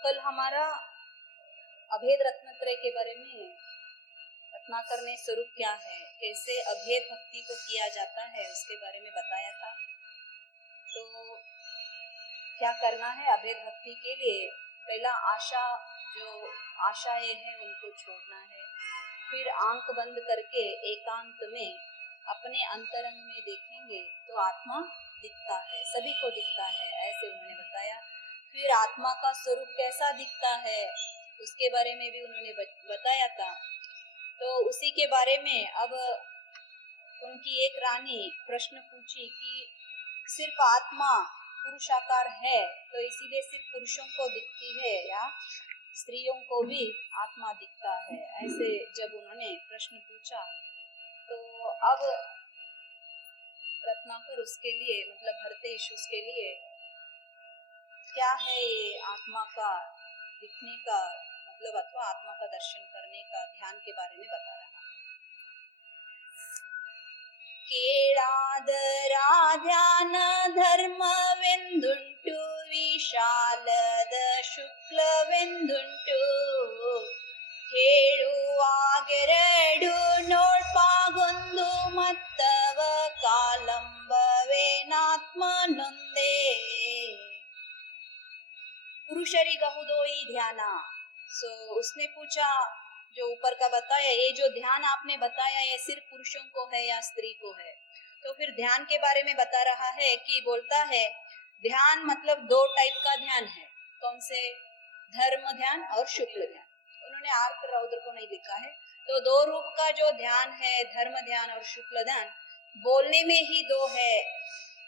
कल हमारा अभेद रत्नत्रय के बारे में, रत्नाकर ने स्वरूप क्या है, कैसे अभेद भक्ति को किया जाता है, उसके बारे में बताया था। तो क्या करना है अभेद भक्ति के लिए? पहला आशा, जो आशाएं हैं उनको छोड़ना है। फिर आंख बंद करके एकांत में अपने अंतरंग में देखेंगे तो आत्मा दिखता है, सभी को दिखता है, ऐसे उन्होंने बताया। फिर आत्मा का स्वरूप कैसा दिखता है उसके बारे में भी उन्होंने बताया था। तो उसी के बारे में अब उनकी एक रानी प्रश्न पूछी कि सिर्फ आत्मा पुरुषाकार है तो इसीलिए सिर्फ पुरुषों को दिखती है या स्त्रियों को भी आत्मा दिखता है, ऐसे जब उन्होंने प्रश्न पूछा तो अब रत्नाकर उसके लिए, मतलब भरतेश उसके लिए क्या है ये आत्मा का दिखने का मतलब अथवा आत्मा का दर्शन करने का ध्यान के बारे में बता रहा है। केळादरा ध्यान धर्म वेंदुंटु विशालद शुक्लवेंदुंटु ಹೇಳುವಾಗೆರಡು ನೋಡ್ಪಾಗೊಂದು ಮತ್ತವ ಕಾಲಂಬವೇನಾತ್ಮನೊಂದೇ पुरुषरिगहुदो ही ध्याना। सो उसने पूछा, जो ऊपर का बताया, ये जो ध्यान आपने बताया ये सिर्फ पुरुषों को है या स्त्री को है? तो फिर ध्यान के बारे में बता रहा है कि बोलता है ध्यान मतलब दो टाइप का ध्यान है। कौन से? धर्म ध्यान और शुक्ल ध्यान। उन्होंने आर्त रौद्र को नहीं लिखा है। तो दो रूप का जो ध्यान है, धर्म ध्यान और शुक्ल ध्यान, बोलने में ही दो है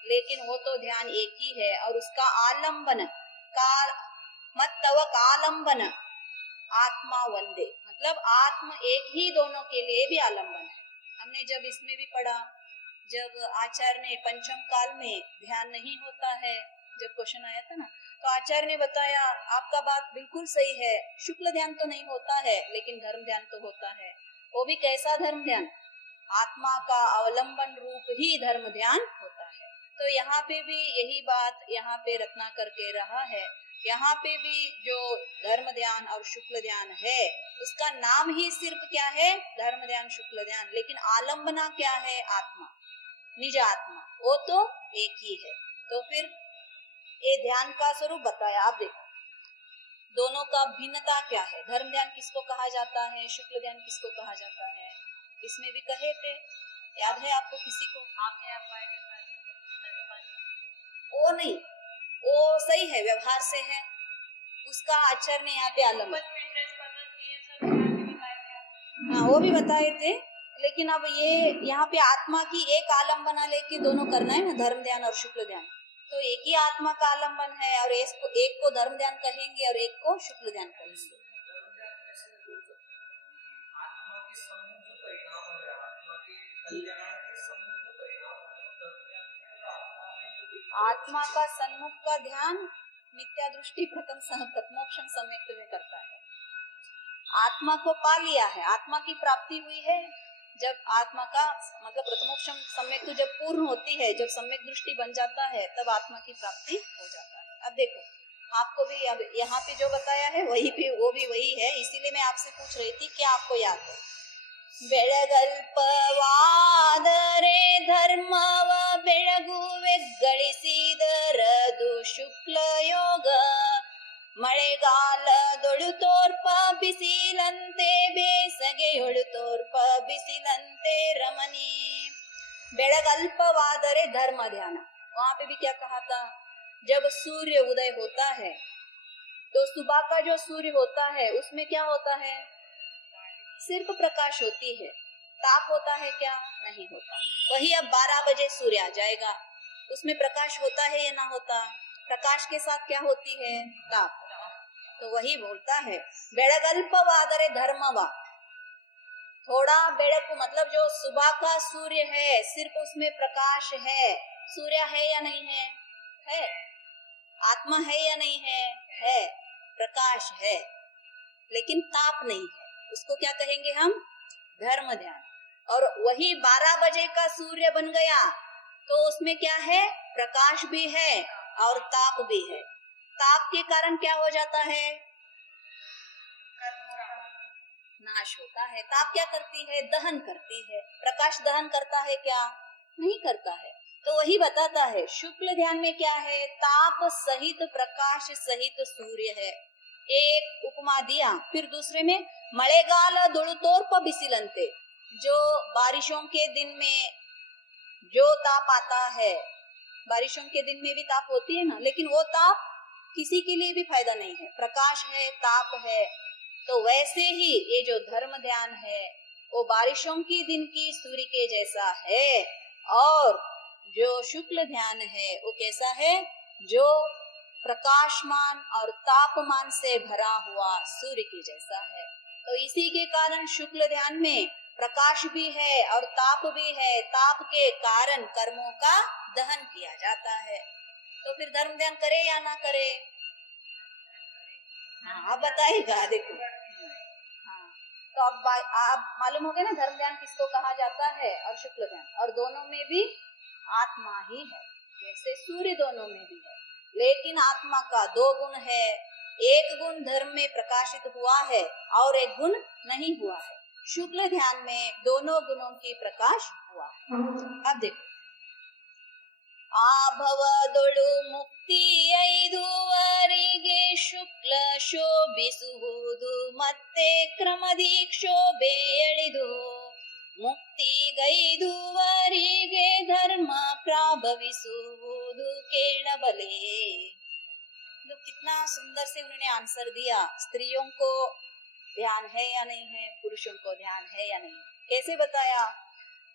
लेकिन वो तो ध्यान एक ही है। और उसका आलंबन काल मत तव कालंबन आत्मा वंदे, मतलब आत्म एक ही, दोनों के लिए भी आलंबन है। हमने जब इसमें भी पढ़ा, जब आचार्य ने पंचम काल में ध्यान नहीं होता है, जब क्वेश्चन आया था ना, तो आचार्य ने बताया आपका बात बिल्कुल सही है, शुक्ल ध्यान तो नहीं होता है लेकिन धर्म ध्यान तो होता है। वो भी कैसा धर्म ध्यान? आत्मा का अवलंबन रूप ही धर्म ध्यान होता है। तो यहाँ पे भी यही बात यहाँ पे रत्नाकर कह रहा है। यहाँ पे भी जो धर्म ध्यान और शुक्ल ध्यान है उसका नाम ही सिर्फ क्या है? धर्म ध्यान शुक्ल ध्यान, लेकिन आलंबना क्या है? आत्मा, निज आत्मा, वो तो एक ही है। तो फिर ये ध्यान का स्वरूप बताया। आप देखो दोनों का भिन्नता क्या है, धर्म ध्यान किसको कहा जाता है, शुक्ल ध्यान किसको कहा जाता है, इसमें भी कहे थे, याद है आपको किसी को? वो नहीं, वो सही है, व्यवहार से है, उसका आचरण यहाँ पे आलंबन, हाँ वो भी बताए थे। लेकिन अब ये यहाँ पे आत्मा की एक आलंबना लेके दोनों करना है ना, धर्म ध्यान और शुक्ल ध्यान। तो एक ही आत्मा का आलंबन है और एक को धर्म ध्यान कहेंगे और एक को शुक्ल ध्यान कहेंगे। आत्मा का सन्मुख का ध्यान नित्या दृष्टि प्रथमोक्षम सम्यक में करता है। आत्मा को पा लिया है, आत्मा की प्राप्ति हुई है। जब आत्मा का मतलब प्रथमोक्षम सम्यक जब पूर्ण होती है, जब सम्यक दृष्टि बन जाता है, तब आत्मा की प्राप्ति हो जाता है। अब देखो आपको भी अब यहाँ पे जो बताया है वही पे वो भी वही है, इसीलिए मैं आपसे पूछ रही थी क्या आपको याद है? ಬೆಳಗಲ್ಪವಾದರೆ ಧರ್ಮವ ಬೆಳಗುವೆಗಳಿಸಿದರದು ಶುಕ್ಲ ಯೋಗ, ಮಳೆಗಾಲದೊಳು ತೋರ್ಪ ಬಿಸಿಲಂತೆ ಬೇಸಗೆಯೊಳು ತೋರ್ಪ ಬಿಸಿಲಂತೆ रमनी। बेड़गल्पवादरे धर्म ध्यान, वहां पे भी क्या कहा था? जब सूर्य उदय होता है तो सुबह का जो सूर्य होता है उसमें क्या होता है? सिर्फ प्रकाश होती है, ताप होता है क्या? नहीं होता। वही अब 12 बजे सूर्य आ जाएगा, उसमें प्रकाश होता है या ना होता? प्रकाश के साथ क्या होती है? ताप। तो वही बोलता है बेड़गल्पवादरे धर्मवा, थोड़ा बेड़क मतलब जो सुबह का सूर्य है सिर्फ उसमें प्रकाश है, सूर्य है या नहीं है? है। आत्मा है या नहीं है? है। प्रकाश है लेकिन ताप नहीं है, उसको क्या कहेंगे हम? धर्म ध्यान। और वही 12 बजे का सूर्य बन गया तो उसमें क्या है? प्रकाश भी है और ताप भी है। ताप के कारण क्या हो जाता है? नाश होता है। ताप क्या करती है? दहन करती है। प्रकाश दहन करता है क्या? नहीं करता है। तो वही बताता है शुक्ल ध्यान में क्या है? ताप सहित प्रकाश सहित सूर्य है। एक उपमा दिया। फिर दूसरे में मಳೆಗಾಲ ದುಳುತೋರ್ಪ ಬಿಸಿಲಂತೆ, जो बारिशों के दिन में जो ताप आता है, बारिशों के दिन में भी ताप होती है ना, लेकिन वो ताप किसी के लिए भी फायदा नहीं है। प्रकाश है, ताप है। तो वैसे ही ये जो धर्म ध्यान है वो बारिशों के दिन की सूर्य के जैसा है, और जो शुक्ल ध्यान है वो कैसा है? जो प्रकाशमान और तापमान से भरा हुआ सूर्य के जैसा है। तो इसी के कारण शुक्ल ध्यान में प्रकाश भी है और ताप भी है। ताप के कारण कर्मों का दहन किया जाता है। तो फिर धर्म ध्यान करे या ना करे? हाँ, अब बताएगा। देखो, हाँ, तो अब आप मालूम हो गया ना धर्म ध्यान किसको कहा जाता है और शुक्ल ध्यान, और दोनों में भी आत्मा ही है, जैसे सूर्य दोनों में भी है। लेकिन आत्मा का दो गुण है। एक गुण धर्म में प्रकाशित हुआ है और एक गुण नहीं हुआ है। शुक्ल ध्यान में दोनों गुणों की प्रकाश हुआ है। अब देखो, ಆಭವದೊಳು ಮುಕ್ತಿ ಐದುವರಿಗೆ ಶುಕ್ಲ ಶೋಭಿಸುವುದು, ಮತ್ತೆ ಕ್ರಮದಿ ಕ್ಷೋಭೆ ಎಳಿದು ಮುಕ್ತಿಗೈದುವರಿಗೆ ಧರ್ಮ ಪ್ರಾಭವಿಸುವುದು ಕೇಳಬಲೆ। तो कितना सुंदर से उन्होंने आंसर दिया। स्त्रियों को ध्यान है या नहीं है, पुरुषों को ध्यान है या नहीं। कैसे बताया?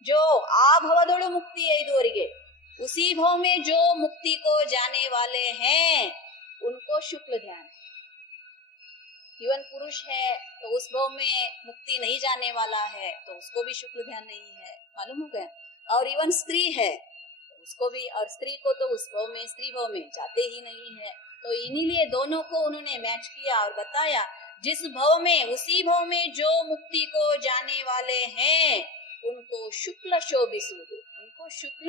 जो आभवदोड़ मुक्ति ऐदोरिगे, उसी भाव में जो मुक्ति को जाने वाले हैं उनको शुक्ल ध्यान है। इवन पुरुष है तो उस भाव में मुक्ति नहीं जाने वाला है तो उसको भी शुक्ल ध्यान नहीं है। मालूम हो गया? और इवन स्त्री है तो उसको भी, और स्त्री को तो उस भाव में, स्त्री भाव में जाते ही नहीं है। तो इन्हीं दोनों को उन्होंने मैच किया और बताया जिस भाव में, उसी भाव में जो मुक्ति को जाने वाले हैं उनको शुक्ल शोभिसुदु, उनको शुक्ल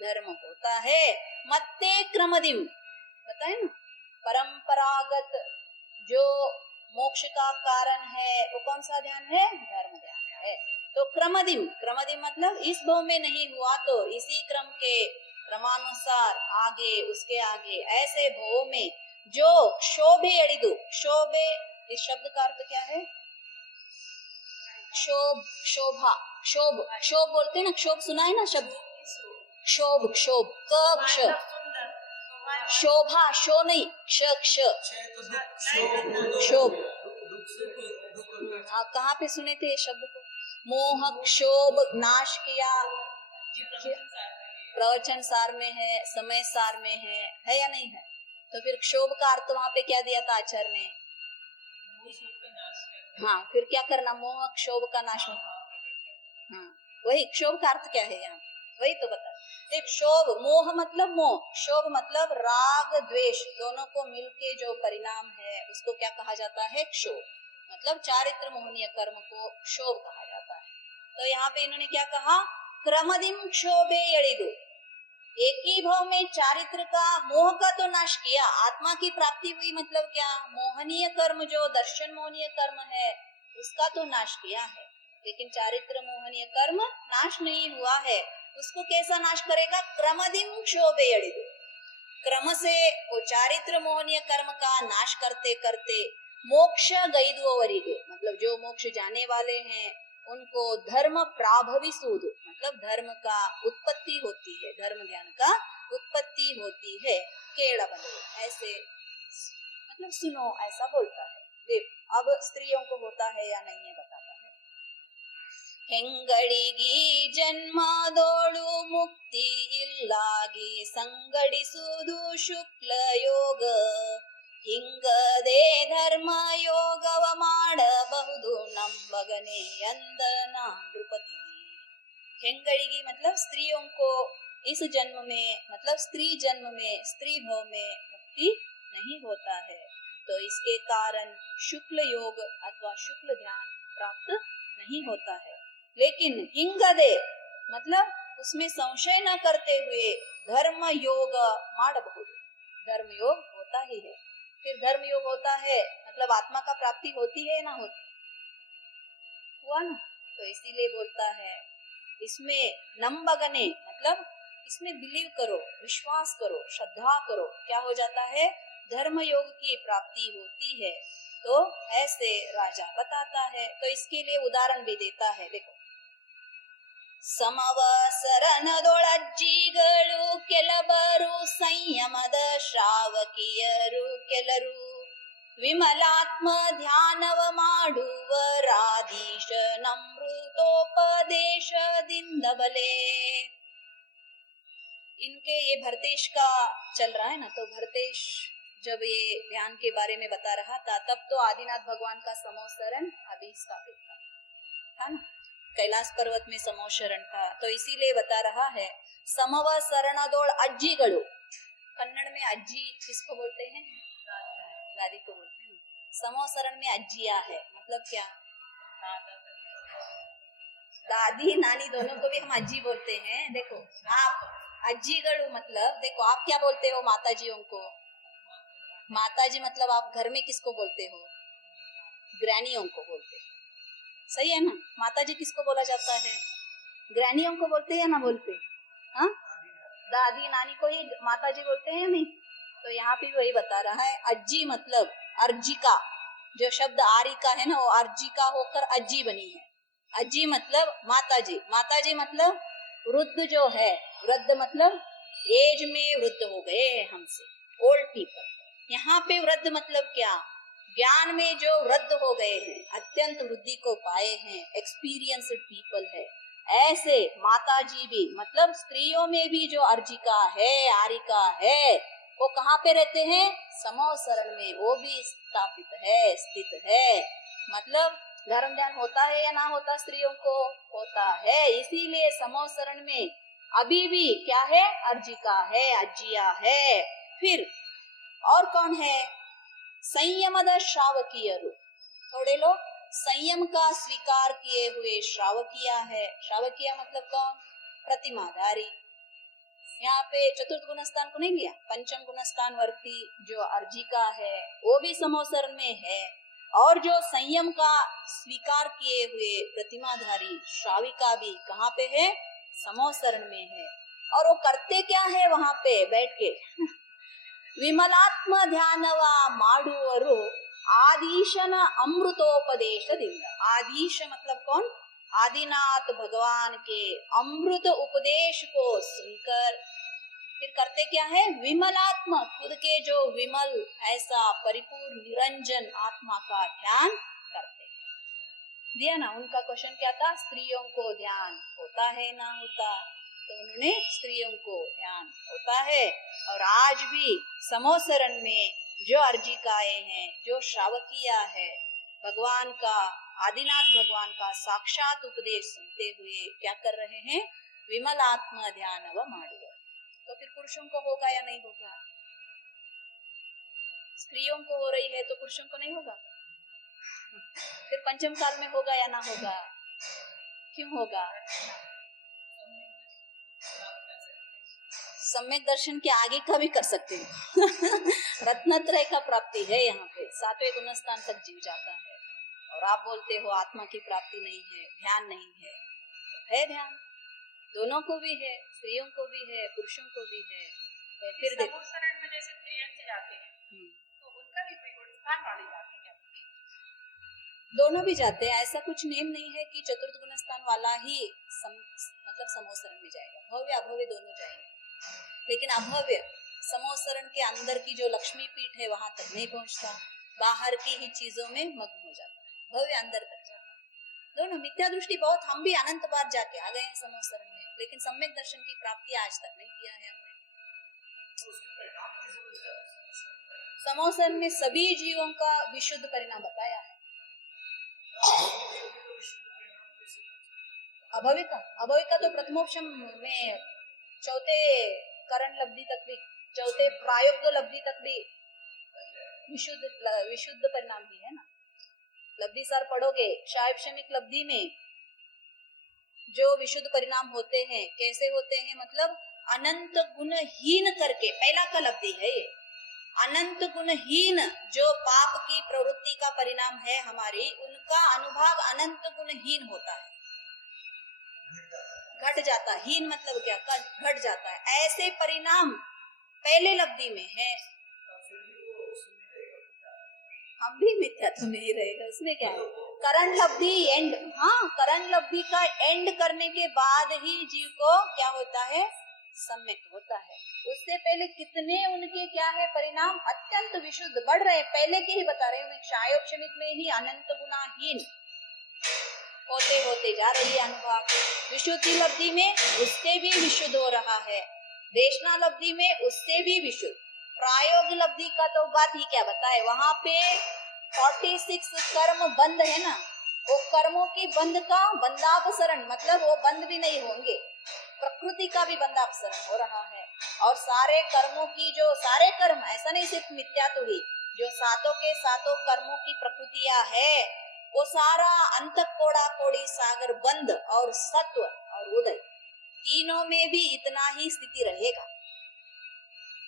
धर्म होता है। मत्ते क्रमदिम, बताए ना, परंपरागत जो मोक्ष का कारण है वो कौन सा ध्यान है? धर्म ध्यान है। तो क्रमदिम, क्रमदिम मतलब इस भाव में नहीं हुआ तो इसी क्रम के क्रमानुसार आगे, उसके आगे, ऐसे भाव में जो शोभे अड़िदु, शोभे इस शब्द का अर्थ क्या है? शोभ, शोभा, शोभ, शोभ बोलते हैं ना, क्षोभ सुना है ना शब्द? क्षोभ, क्षोभ, क क्ष, शोभा, शो नहीं, क्ष क्ष, क्षोभ। कहाँ पे सुने थे ये शब्द को? मोह क्षोभ नाश किया, प्रवचन सार में है, समय सार में है या नहीं है? तो फिर क्षोभ का अर्थ वहाँ पे क्या दिया था आचार्य ने? हाँ, फिर क्या करना? मोह क्षोभ का नाश हो। हाँ, वही क्षोभ का अर्थ क्या है यहाँ? वही तो बता। क्षोभ, मोह मतलब मोह, क्षोभ मतलब राग द्वेष दोनों को मिलके जो परिणाम है उसको क्या कहा जाता है? क्षोभ। मतलब चारित्र मोहनीय कर्म को क्षोभ कहा जाता है। तो यहाँ पे इन्होंने क्या कहा? क्रमदिम क्षोभे यड़िदु, एक ही भाव में चारित्र का, मोह का तो नाश किया, आत्मा की प्राप्ति हुई। मतलब क्या? मोहनीय कर्म जो दर्शन मोहनीय कर्म है उसका तो नाश किया है, लेकिन चारित्र मोहनीय कर्म नाश नहीं हुआ है। उसको कैसा नाश करेगा? क्रमदिम क्षोभे यड़िदु, क्रम से वो चारित्र मोहनीय कर्म का नाश करते करते मोक्ष गैदुवरिगे, मतलब जो मोक्ष जाने वाले हैं उनको धर्म प्राभविसुदु, मतलब धर्म का उत्पत्ति होती है, धर्म ध्यान का उत्पत्ति होती है। केळबले, ऐसे मतलब सुनो, ऐसा बोलता है। देख, अब स्त्रियों को होता है या नहीं है बताता है। ಹೆಂಗಳಿಗಿ ಜನ್ಮದೋಳು ಮುಕ್ತಿ ಇಲ್ಲಾಗಿ ಸಂಗಡಿಸುವುದು ಶುಕ್ಲ ಯೋಗ, ಹಿಂಗದೆ ಧರ್ಮ ಯೋಗವ ಮಾಡಬಹುದು ನಂಬಗನೆ ಎಂದನ ನೃಪತಿ। ಹೆಂಗಳಿಗಿ मतलब स्त्रियों को इस जन्म में, मतलब स्त्री जन्म में, स्त्री भाव में मुक्ति नहीं होता है, तो इसके कारण शुक्ल योग अथवा शुक्ल ध्यान प्राप्त नहीं होता है। लेकिन हिंगदे मतलब उसमें संशय न करते हुए धर्म योग माडಬಹುದು, धर्म योग होता ही है। फिर धर्म योग होता है, मतलब आत्मा का प्राप्ति होती है ना होती, हुआ ना। तो इसीलिए बोलता है इसमें नम्बगने, मतलब इसमें बिलीव करो, विश्वास करो, श्रद्धा करो, क्या हो जाता है, धर्म योग की प्राप्ति होती है। तो ऐसे राजा बताता है, तो इसके लिए उदाहरण भी देता है। देखो, ಸಮವಸರನದೊಳಜ್ಜಿಗಳು ಕೆಲಬರು ಸಂಯಮದ ಶ್ರಾವಕಿಯರು ಕೆಲರು ವಿಮಲಾತ್ಮ ಧ್ಯಾನವ ಮಾಡುವರಾಧೀಶ ನಮೃತೋಪದೇಶದಿಂದ ಬಲೆ। इनके ये भरतेश का चल रहा है ना, तो भरतेश जब ये ध्यान के बारे में बता रहा था, तब तो आदिनाथ भगवान का समोसरण अभी स्थापित था ना, कैलाश पर्वत में समोशरण था। तो इसीलिए बता रहा है समव शरणदोड़ अज्जीगड़ु, कन्नड़ में अज्जी किसको बोलते हैं, दादी को बोलते हैं। समोशरण में अज्जिया है, मतलब क्या, दादी नानी दोनों को भी हम अज्जी बोलते हैं। देखो आप अज्जीगड़ु मतलब, देखो आप क्या बोलते हो माताजियों को, माताजी मतलब आप घर में किसको बोलते हो, ग्रैनियों को बोलते हो, सही है ना। माताजी किसको बोला जाता है, ग्रैनियों को बोलते हैं ना, बोलते हाँ, दादी नानी को ही माताजी बोलते हैं नहीं। तो यहाँ पे वही बता रहा है, अज्जी मतलब अर्जिका, जो शब्द आरिका है ना, वो अर्जिका होकर अज्जी बनी है। अज्जी मतलब माताजी, माताजी मतलब वृद्ध जो है, वृद्ध मतलब एज में वृद्ध हो गए हैं हमसे, ओल्ड पीपल। यहाँ पे वृद्ध मतलब क्या, ज्ञान में जो वृद्ध हो गए हैं, अत्यंत वृद्धि को पाए हैं, एक्सपीरियंस्ड पीपल है। ऐसे माताजी भी, मतलब स्त्रियों में भी जो अर्जिका है, आरिका है, वो कहाँ पे रहते हैं, समोसरण में, वो भी स्थापित है, स्थित है। मतलब धर्म ध्यान होता है या ना होता, स्त्रियों को होता है। इसीलिए समोसरण में अभी भी क्या है, अर्जिका है, अज्जिया है। फिर और कौन है, संयमद श्रावकियरु, थोड़े लोग संयम का स्वीकार किए हुए श्रावकिया है। श्रावकिया मतलब कौन, प्रतिमाधारी। यहाँ पे चतुर्थ गुणस्थान को नहीं लिया, पंचम गुणस्थान वर्ती जो अर्जिका है वो भी समोसरण में है, और जो संयम का स्वीकार किए हुए प्रतिमाधारी श्राविका भी कहाँ पे है, समोसरण में है। और वो करते क्या है वहां पे बैठ के ವಿಮಲಾತ್ಮ ಧ್ಯಾನವ ಮಾಡುವರು आदिशन अमृतोपदेशದಿಂದ। आदिश मतलब कौन, आदिनाथ भगवान के अमृत उपदेश को सुनकर फिर करते क्या है, विमलात्म, खुद के जो विमल ऐसा परिपूर्ण निरंजन आत्मा का ध्यान करते हैं। दिया ना, उनका क्वेश्चन क्या था, स्त्रियों को ध्यान होता है ना होता, तो उन्होंने स्त्रियों को ध्यान होता है। और आज भी समोसरण में जो अर्जिकाएं हैं, जो श्रावकिया है, भगवान का, आदिनाथ भगवान का साक्षात उपदेश सुनते हुए क्या कर रहे हैं, विमलात्म ध्यान व माडुव। तो फिर पुरुषों को होगा या नहीं होगा, स्त्रियों को हो रही है तो पुरुषों को नहीं होगा, फिर पंचम काल में होगा या ना होगा, क्यों होगा, सम्यक दर्शन के आगे का भी कर सकते हैं रत्नत्रय का प्राप्ति है यहाँ पे, 7वें गुणस्थान तक जीव जाता है। और आप बोलते हो आत्मा की प्राप्ति नहीं है, ध्यान नहीं है, तो है ध्यान, दोनों को भी है, स्त्रियों को भी है, पुरुषों को भी है। तो फिर देखो समोसरण में जैसे स्त्रियां जाते हैं, तो उनका भी कोई गुणस्थान वाले जाते हैं, दोनों भी जाते हैं। ऐसा कुछ नियम नहीं है कि चतुर्थ गुणस्थान वाला ही मतलब समोसरण में जाएगा, भव्य अभव्य दोनों जाएंगे। लेकिन अभव्य समोसरण के अंदर की जो लक्ष्मी पीठ है वहां तक नहीं पहुंचता, बाहर की ही चीजों में मग्न हो जाता है, भव्य अंदर तक जाता है। दोनों मिथ्या दृष्टि बहुत, हम भी अनंत बार जाके आ गए हैं समोसरण में, लेकिन सम्यक दर्शन की प्राप्ति आज तक नहीं किया है हमने। समोसरण में सभी जीवों का विशुद्ध परिणाम बताया है। अभव्य का तो प्रथमोपशम में चौथे करण लब्धि तक भी, चौथे प्रायोग्य लब्धि तक भी विशुद्ध परिणाम ही है ना। लब्धि सार पढ़ोगे, शायक्षमिक लब्धि में जो विशुद्ध परिणाम होते हैं कैसे होते हैं, मतलब अनंत गुणहीन करके, पहला का लब्धि है ये, अनंत गुणहीन जो पाप की प्रवृत्ति का परिणाम है हमारी, उनका अनुभाग अनंत गुणहीन होता है, घट जाता है। हीन मतलब क्या, घट जाता है। ऐसे परिणाम पहले लब्धि में है। हम भी मिथ्यात्व में ही रहेगा, उसमें क्या है। करण लब्धि एंड, हाँ, करण लब्धि का एंड करने के बाद ही जीव को क्या होता है, सम्यक होता है। उससे पहले कितने उनके क्या है परिणाम, अत्यंत विशुद्ध बढ़ रहे हैं। पहले के ही बता रहे हूँ, क्षायोक्षमिक में ही अनंत गुणाहीन होते होते जा रही है अनुभाग। विशुद्धि लब्धि में उससे भी विशुद्ध हो रहा है, देशना लब्धि में उससे भी विशुद्ध। प्रायोग लब्धि का तो बात ही क्या बताए, वहां पे 46 कर्म बंद है ना, वो कर्मों की बंद का बंदापसरण, मतलब वो बंद भी नहीं होंगे, प्रकृति का भी बंदापसरण हो रहा है। और सारे कर्मों की जो सारे कर्म, ऐसा नहीं सिर्फ मिथ्यात्व ही, जो सातों के सातों कर्मों की प्रकृतियां है, वो सारा अंत कोड़ा कोड़ी सागर बंद और सत्व और उदय, तीनों में भी इतना ही स्थिति रहेगा।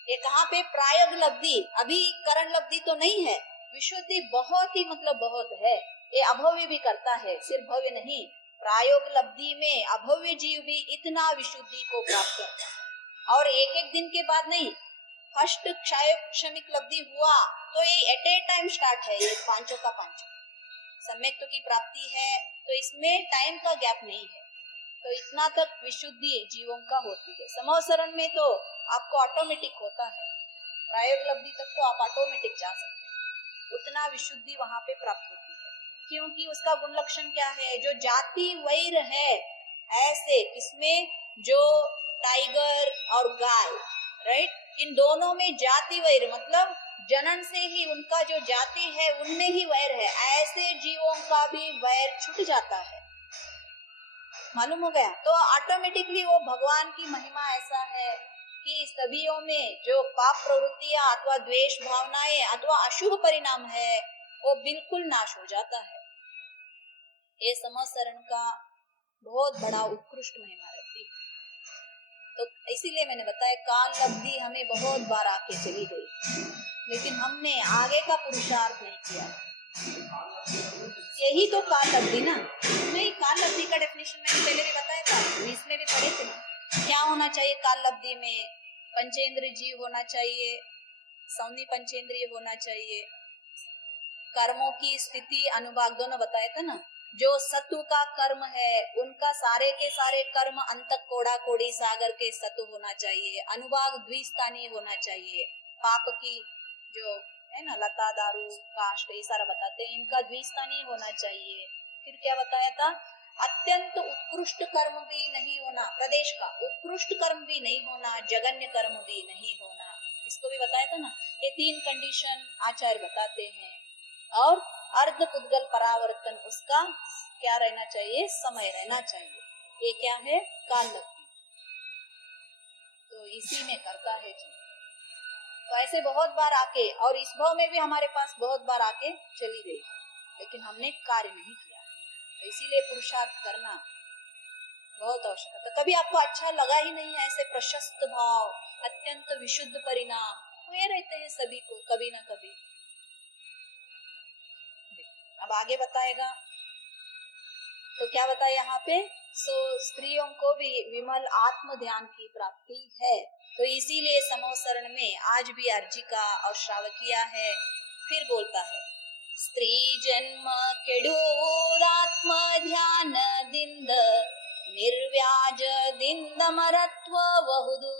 ये कहाँ पे प्रायोग लब्धि, अभी करण लब्धि तो नहीं है। विशुद्धि बहुत ही मतलब बहुत है, ये अभव्य भी करता है, सिर्फ भव्य नहीं। प्रायोग लब्धि में अभव्य जीव भी इतना विशुद्धि को प्राप्त करता है। और एक एक दिन के बाद नहीं, फर्स्ट क्षायोक्षमिक लब्धि हुआ तो ये एट ए टाइम स्टार्ट है, ये पांचों का पांचों सम्यक्त्व की प्राप्ति है, तो इसमें टाइम का गैप नहीं है। तो इतना तक विशुद्धि जीवों का होती है। समोसरण में तो आपको ऑटोमेटिक होता है, प्रायोग लब्धि तक तो आप ऑटोमेटिक जा सकते हैं, उतना विशुद्धि वहां पे प्राप्त होती है। क्योंकि उसका गुण लक्षण क्या है, जो जाति वैर है ऐसे, किसमें, जो टाइगर और गाय, राइट, इन दोनों में जाति वैर मतलब जनन से ही उनका जो जाति है उनमें ही वैर है, ऐसे जीवों का भी वैर छूट जाता है। मालूम हो गया। तो ऑटोमेटिकली वो भगवान की महिमा ऐसा है कि सभीयों में जो पाप प्रवृत्तियां अथवा द्वेष भावनाएं अथवा अशुभ परिणाम है वो बिल्कुल नाश हो जाता है। ये समसरण का बहुत बड़ा उत्कृष्ट महिमा रहती है। तो इसीलिए मैंने बताया काल लब्धि हमें बहुत बार आके चली गई, लेकिन हमने आगे का पुरुषार्थ नहीं किया। यही तो काल लब्धि ना, नहीं, काल लब्धि का डेफिनेशन मैंने पहले भी बताया था, इसमें भी पढ़े थे ना। क्या होना चाहिए काल लब्धि में, पंचेंद्रिय जीव होना चाहिए, सौनी पंचेंद्रिय होना चाहिए, कर्मों की स्थिति अनुभाग दोनों बताया था ना। जो सत्व का कर्म है उनका सारे के सारे कर्म अंतक कोड़ा कोड़ी सागर के सत्व होना चाहिए, अनुभाग द्विस्थानीय होना चाहिए। पाप की जो है ना, लता दारू काष्ठ ये सारा बताते हैं, इनका द्विस्थानीय होना चाहिए। फिर क्या बताया था, अत्यंत उत्कृष्ट कर्म भी नहीं होना, प्रदेश का उत्कृष्ट कर्म भी नहीं होना, जगन्य कर्म भी नहीं होना, इसको भी बताया था ना। ये 3 कंडीशन आचार्य बताते हैं। और अर्ध पुद्गल परावर्तन, उसका क्या रहना चाहिए, समय रहना चाहिए। ये क्या है, काल लब्धि। तो इसी में करता है जी। तो ऐसे बहुत बार आके, और इस भाव में भी हमारे पास बहुत बार आके चली गई, लेकिन हमने कार्य नहीं किया। तो इसीलिए पुरुषार्थ करना बहुत आवश्यक है। तो कभी आपको अच्छा लगा ही नहीं है, ऐसे प्रशस्त भाव, अत्यंत विशुद्ध परिणाम हुए रहते हैं सभी को कभी ना कभी। अब आगे बताएगा, तो क्या बताया यहाँ पे, सो स्त्रियों को भी विमल आत्म ध्यान की प्राप्ति है। तो इसीलिए समोसरण में आज भी अर्जिका और श्रावकिया है। फिर बोलता है, स्त्री जन्म केडूदात्म ध्यान दिंद निर्व्याज दिंद मरत्व वहुदु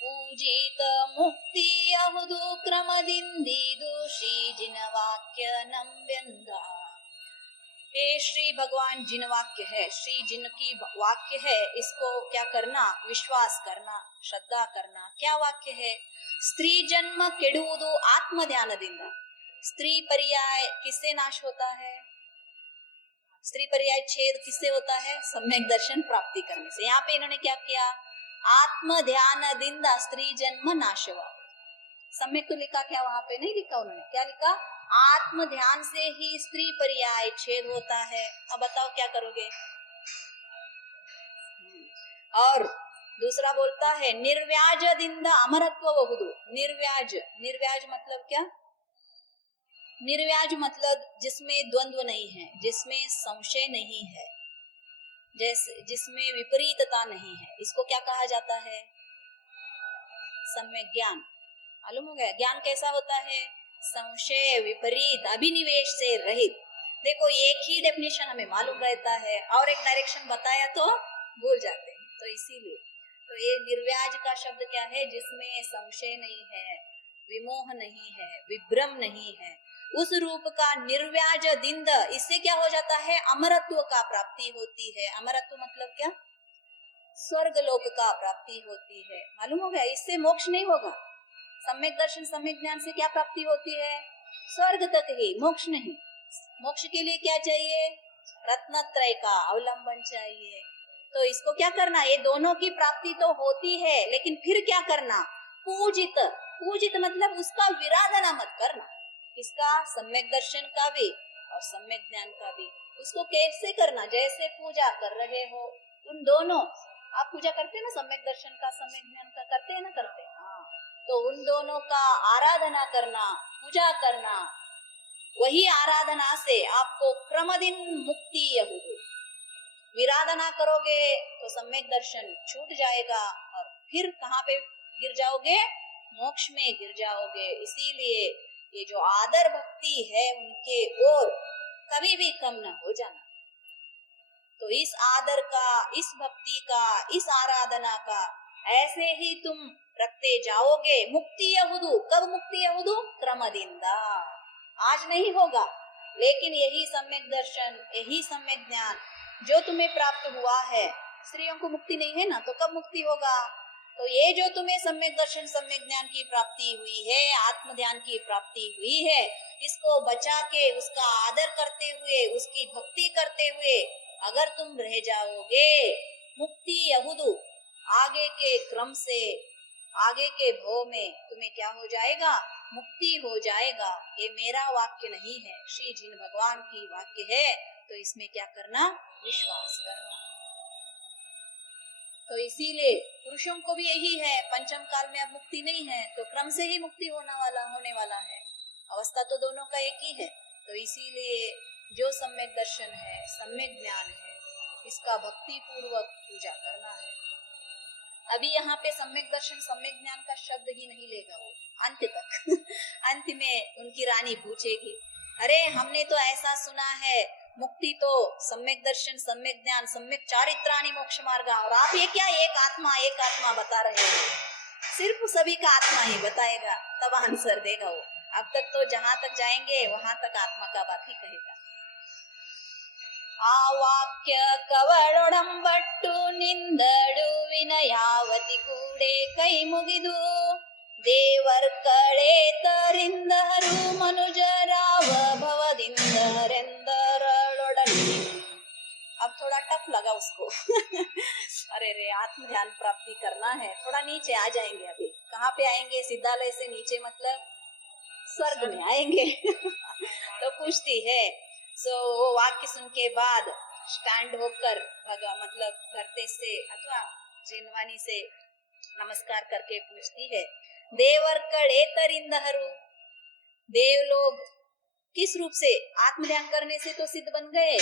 पूजित मुक्ति यहुदु क्रम दिंदीदु श्री जिन वाक्य नम्यंदा। ये श्री भगवान जिन वाक्य है, श्री जिन की वाक्य है, इसको क्या करना, विश्वास करना, श्रद्धा करना। क्या वाक्य है, स्त्री जन्म केडूदु आत्म ध्यान दिंदा। स्त्री पर्याय किससे नाश होता है, स्त्री पर्याय छेद किससे होता है, सम्यक दर्शन प्राप्ति करने से। यहाँ पे इन्होंने क्या किया, आत्म ध्यान दिंदा स्त्री जन्म नाशवा। सम्यक तो लिखा, क्या वहां पे नहीं लिखा, उन्होंने क्या लिखा, आत्म ध्यान से ही स्त्री पर्याय छेद होता है। अब बताओ क्या करोगे। और दूसरा बोलता है निर्व्याजदिंद अमरत्व वहुदु। निर्व्याज, निर्व्याज मतलब क्या? निर्व्याज मतलब जिसमें द्वंद्व नहीं है, जिसमें संशय नहीं है, जिसमें विपरीतता नहीं है, इसको क्या कहा जाता है? सम्यक ज्ञान। मालूम हो गया? ज्ञान कैसा होता है? संशय, विपरीत, अभिनिवेश से रहित। देखो एक ही डेफिनेशन हमें मालूम रहता है और एक डायरेक्शन बताया तो भूल जाते हैं, तो इसीलिए तो ये निर्व्याज का शब्द क्या है? जिसमें संशय नहीं है, विमोह नहीं है, विभ्रम नहीं है, उस रूप का निर्व्याज दिंद। इससे क्या हो जाता है? अमरत्व का प्राप्ति होती है। अमरत्व मतलब क्या? स्वर्ग लोक का प्राप्ति होती है। मालूम हो गया? इससे मोक्ष नहीं होगा। सम्यक दर्शन, सम्यक ज्ञान से क्या प्राप्ति होती है? स्वर्ग तक ही, मोक्ष नहीं। मोक्ष के लिए क्या चाहिए? रत्नत्रय का अवलंबन चाहिए। तो इसको क्या करना? ये दोनों की प्राप्ति तो होती है, लेकिन फिर क्या करना? पूजित। पूजित मतलब उसका विराधना मत करना। इसका सम्यक दर्शन का भी और सम्यक ज्ञान का भी। उसको कैसे करना? जैसे पूजा कर रहे हो, उन दोनों, आप पूजा करते हैं ना, सम्यक दर्शन का, सम्यक ज्ञान का करते हैं ना? करते हैं। हाँ, तो उन दोनों का आराधना करना, पूजा करना, वही आराधना से आपको क्रमदिन मुक्ति यहुदु। विराधना करोगे तो सम्यक दर्शन छूट जाएगा और फिर कहाँ पे गिर जाओगे? मोक्ष में गिर जाओगे। इसीलिए ये जो आदर भक्ति है उनके ओर कभी भी कम न हो जाना। तो इस आदर का, इस भक्ति का, इस आराधना का ऐसे ही तुम रखते जाओगे। मुक्ति यहुदु। कब मुक्ति यहुदु? क्रमदिंदा। आज नहीं होगा, लेकिन यही सम्यक दर्शन, यही सम्यक ज्ञान जो तुम्हें प्राप्त हुआ है, स्त्रियों को मुक्ति नहीं है ना, तो कब मुक्ति होगा? तो ये जो तुम्हें सम्यक दर्शन, सम्यक ज्ञान की प्राप्ति हुई है, आत्म ध्यान की प्राप्ति हुई है, इसको बचा के, उसका आदर करते हुए, उसकी भक्ति करते हुए अगर तुम रह जाओगे, मुक्ति यहुदु, आगे के क्रम से, आगे के भव में तुम्हें क्या हो जाएगा? मुक्ति हो जाएगा। ये मेरा वाक्य नहीं है, श्री जिन भगवान की वाक्य है। तो इसमें क्या करना? विश्वास करना। तो इसीलिए पुरुषों को भी यही है, पंचम काल में अब मुक्ति नहीं है, तो क्रम से ही मुक्ति होने वाला है। अवस्था तो दोनों का एक ही है। तो इसीलिए जो सम्यक दर्शन है, सम्यक ज्ञान है, इसका भक्ति पूर्वक पूजा करना है। अभी यहाँ पे सम्यक दर्शन, सम्यक ज्ञान का शब्द ही नहीं लेगा वो अंत तक। अंत में उनकी रानी पूछेगी, अरे हमने तो ऐसा सुना है, मुक्ति तो सम्यक दर्शन, सम्यक ज्ञान, सम्यक चारित्राणि मोक्ष मार्ग, और आप ये क्या एक आत्मा बता रहे हो? सिर्फ सभी का आत्मा ही बताएगा, तब आंसर देगा वो। अब तक तो जहाँ तक जाएंगे वहां तक आत्मा का बात ही कहेगा। आ वाक्य कवड़ोडंबट्टु निंदडु विनयावति कूडे कೈ ಮುಗಿದು ದೇವರ್ ಕಳೆ ತರಿಂದರು ಮನುಜರಾವ ಭವದಿಂದರೆಂದರಳೊಡನೆ। अब थोड़ा टफ लगा उसको। अरे रे, आत्म ध्यान प्राप्ति करना है, थोड़ा नीचे आ जाएंगे। अभी कहाँ पे आएंगे? सिद्धालय से नीचे मतलब स्वर्ग में आएंगे। तो पूछती है, वो वाक्य सुन के बाद स्टैंड होकर मतलब धरते से अथवा जिनवानी से नमस्कार करके पूछती है, देवर कड़े तरिंदहरु, देव लोग किस रूप से? आत्म ध्यान करने से तो सिद्ध बन गए,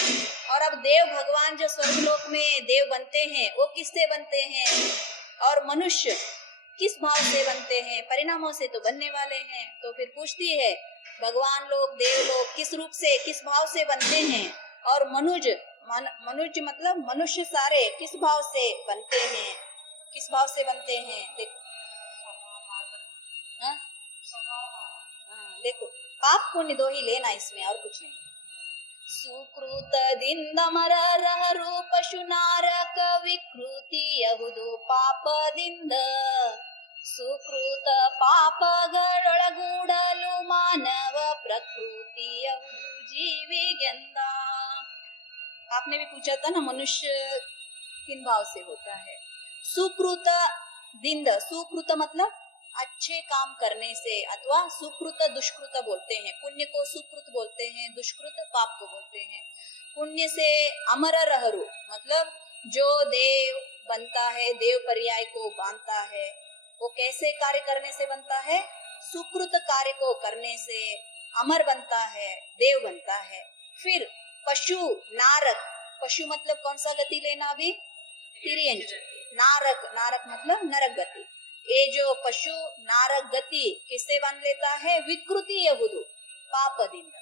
और अब देव भगवान जो स्वर्गलोक में देव बनते हैं वो किससे बनते हैं? और मनुष्य किस भाव से बनते हैं? परिणामों से तो बनने वाले हैं। तो फिर पूछती है, भगवान लोग, देव लोग किस रूप से, किस भाव से बनते हैं? और मनुज मतलब मनुष्य सारे किस भाव से बनते हैं? किस भाव से बनते हैं? देखो, देखो, पाप पुण्य दो ही लेना इसमें, और कुछ नहीं। ಸುಕೃತದಿಂದ ಮರರಹರು ಪಶುನಾರಕ ವಿಕೃತಿ ಯಹುದು ಪಾಪದಿಂದ ಸುಕೃತ ಪಾಪಗಳೊಳಗೂಡಲು ಮಾನವ ಪ್ರಕೃತಿ ಯಹುದು ಜೀವಿಗೆಂದ। आपने भी पूछा था ना, मनुष्य किन भाव से होता है? सुकृत दिंद, सुकृत मतलब अच्छे काम करने से, अथवा सुकृत दुष्कृत बोलते हैं। पुण्य को सुकृत बोलते हैं, दुष्कृत पाप को बोलते हैं। पुण्य से अमर रहरु मतलब जो देव बनता है, देव पर्याय को बांधता है। वो कैसे कार्य करने से बनता है? सुकृत कार्य को करने से अमर बनता है, देव बनता है। फिर पशु नारक, पशु मतलब कौन सा गति लेना भी? तिर्यंच। नारक, नारक मतलब नरक गति। ये जो पशु नारक गति किससे बन लेता है? विकृति यहुदु, पाप दिन,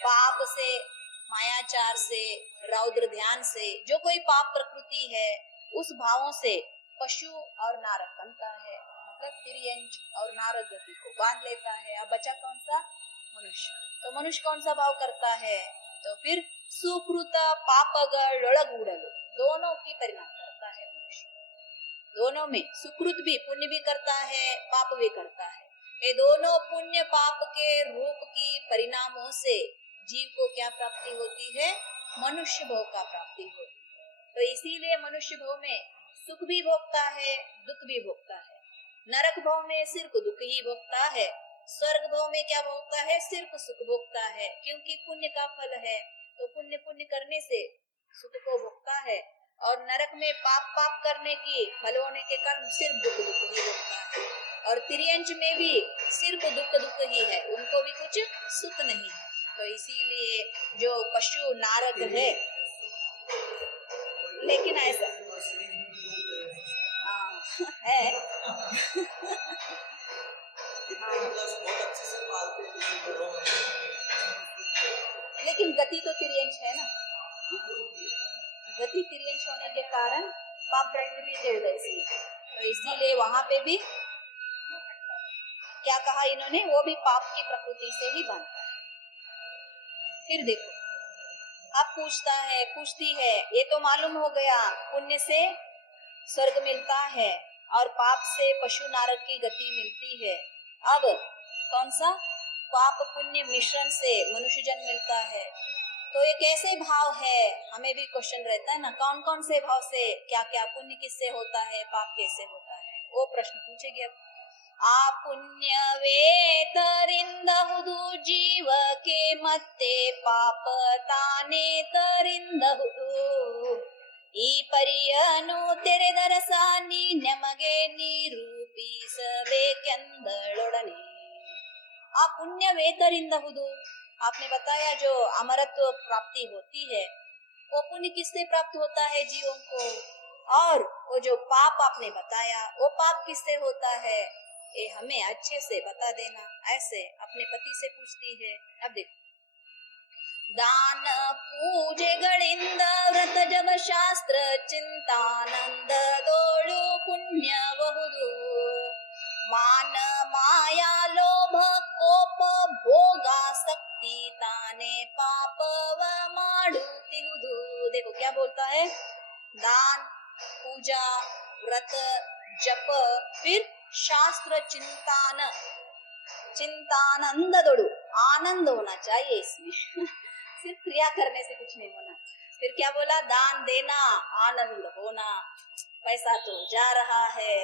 पाप से, मायाचार से, रौद्र ध्यान से, जो कोई पाप प्रकृति है उस भावों से पशु और नारक बनता है, मतलब तिर्यंच और नारक गति को बांध लेता है। अब बचा कौन सा? मनुष्य। तो मनुष्य कौन सा भाव करता है? तो फिर सुकृत पापगल उड़लु दोनों की परिणाम करता है मनुष्य। दोनों में सुकृत भी, पुण्य भी करता है, पाप भी करता है। ये दोनों पुण्य पाप के रूप की परिणामों से जीव को क्या प्राप्ति होती है? मनुष्य भोग का प्राप्ति होती है। तो इसीलिए मनुष्य भोग में सुख भी भोगता है, दुख भी भोगता है। नरक भोग में सिर्फ दुख ही भोगता है। स्वर्ग भोग में क्या भोगता है? सिर्फ सुख भोगता है, क्योंकि पुण्य का फल है। तो पुण्य पुण्य करने से सुख को भोगता है, और नरक में पाप पाप करने की फल होने के कारण सिर्फ दुख दुख ही भोगता है। और तिर्यंच में भी सिर्फ दुख दुख ही है, उनको भी कुछ सुख नहीं है। तो इसीलिए जो पशु नारक है, लेकिन ऐसा हाँ है लेकिन गति तो तिर्यंच है ना। गति तिर्यंच होने के कारण पाप प्रकृति देव जैसी, तो इसीलिए वहां पे भी क्या कहा इन्होंने? वो भी पाप की प्रकृति से ही बनता है। फिर देखो, अब पूछती है, ये तो मालूम हो गया पुण्य से स्वर्ग मिलता है और पाप से पशु नारक की गति मिलती है। अब कौन सा? पाप पुण्य मिश्रण से मनुष्य जन्म मिलता है। तो ये कैसे भाव है? हमें भी क्वेश्चन रहता है ना, कौन कौन से भाव से क्या क्या, पुण्य किससे होता है, पाप कैसे होता है, वो प्रश्न पूछेगी। अब आ पुण्य ವೇತರಿಂದಹುದು ಜೀವಕ್ಕೆ ಮತ್ತೆ ಪಾಪ ತಾನೇ ತರಿಂದಹುದು ಈ ಪರಿಯನು ತೆರೆದರಸಾನಿ ನಮಗೆ ನಿರೂಪಿಸಬೇಕೆಂದಳೊಡನೆ। आ पुण्य वेतरिंदहुदु, आपने बताया जो अमरत्व प्राप्ति होती है वो पुण्य किससे प्राप्त होता है? जीवों को। और वो जो पाप आपने बताया वो पाप किससे होता है? ये हमें अच्छे से बता देना। ऐसे अपने पति से पूछती है। अब देखो, दान पूजेಗಳಿಂದ ವ್ರತ ಜಪ ಶಾಸ್ತ್ರ ಚಿಂತಾನಂದದೋಳು ಪುಣ್ಯಬಹುದು मान माया लोभ कोप भोगासक्ति ताने पापव माडुतिहुदु। देखो क्या बोलता है? दान, पूजा, व्रत, जप, फिर शास्त्र चिंतान, चिंतानंददोड़ु, आनंद होना चाहिए इसमें सिर्फ क्रिया करने से कुछ नहीं होना। फिर क्या बोला? दान देना, आनंद होना। पैसा तो जा रहा है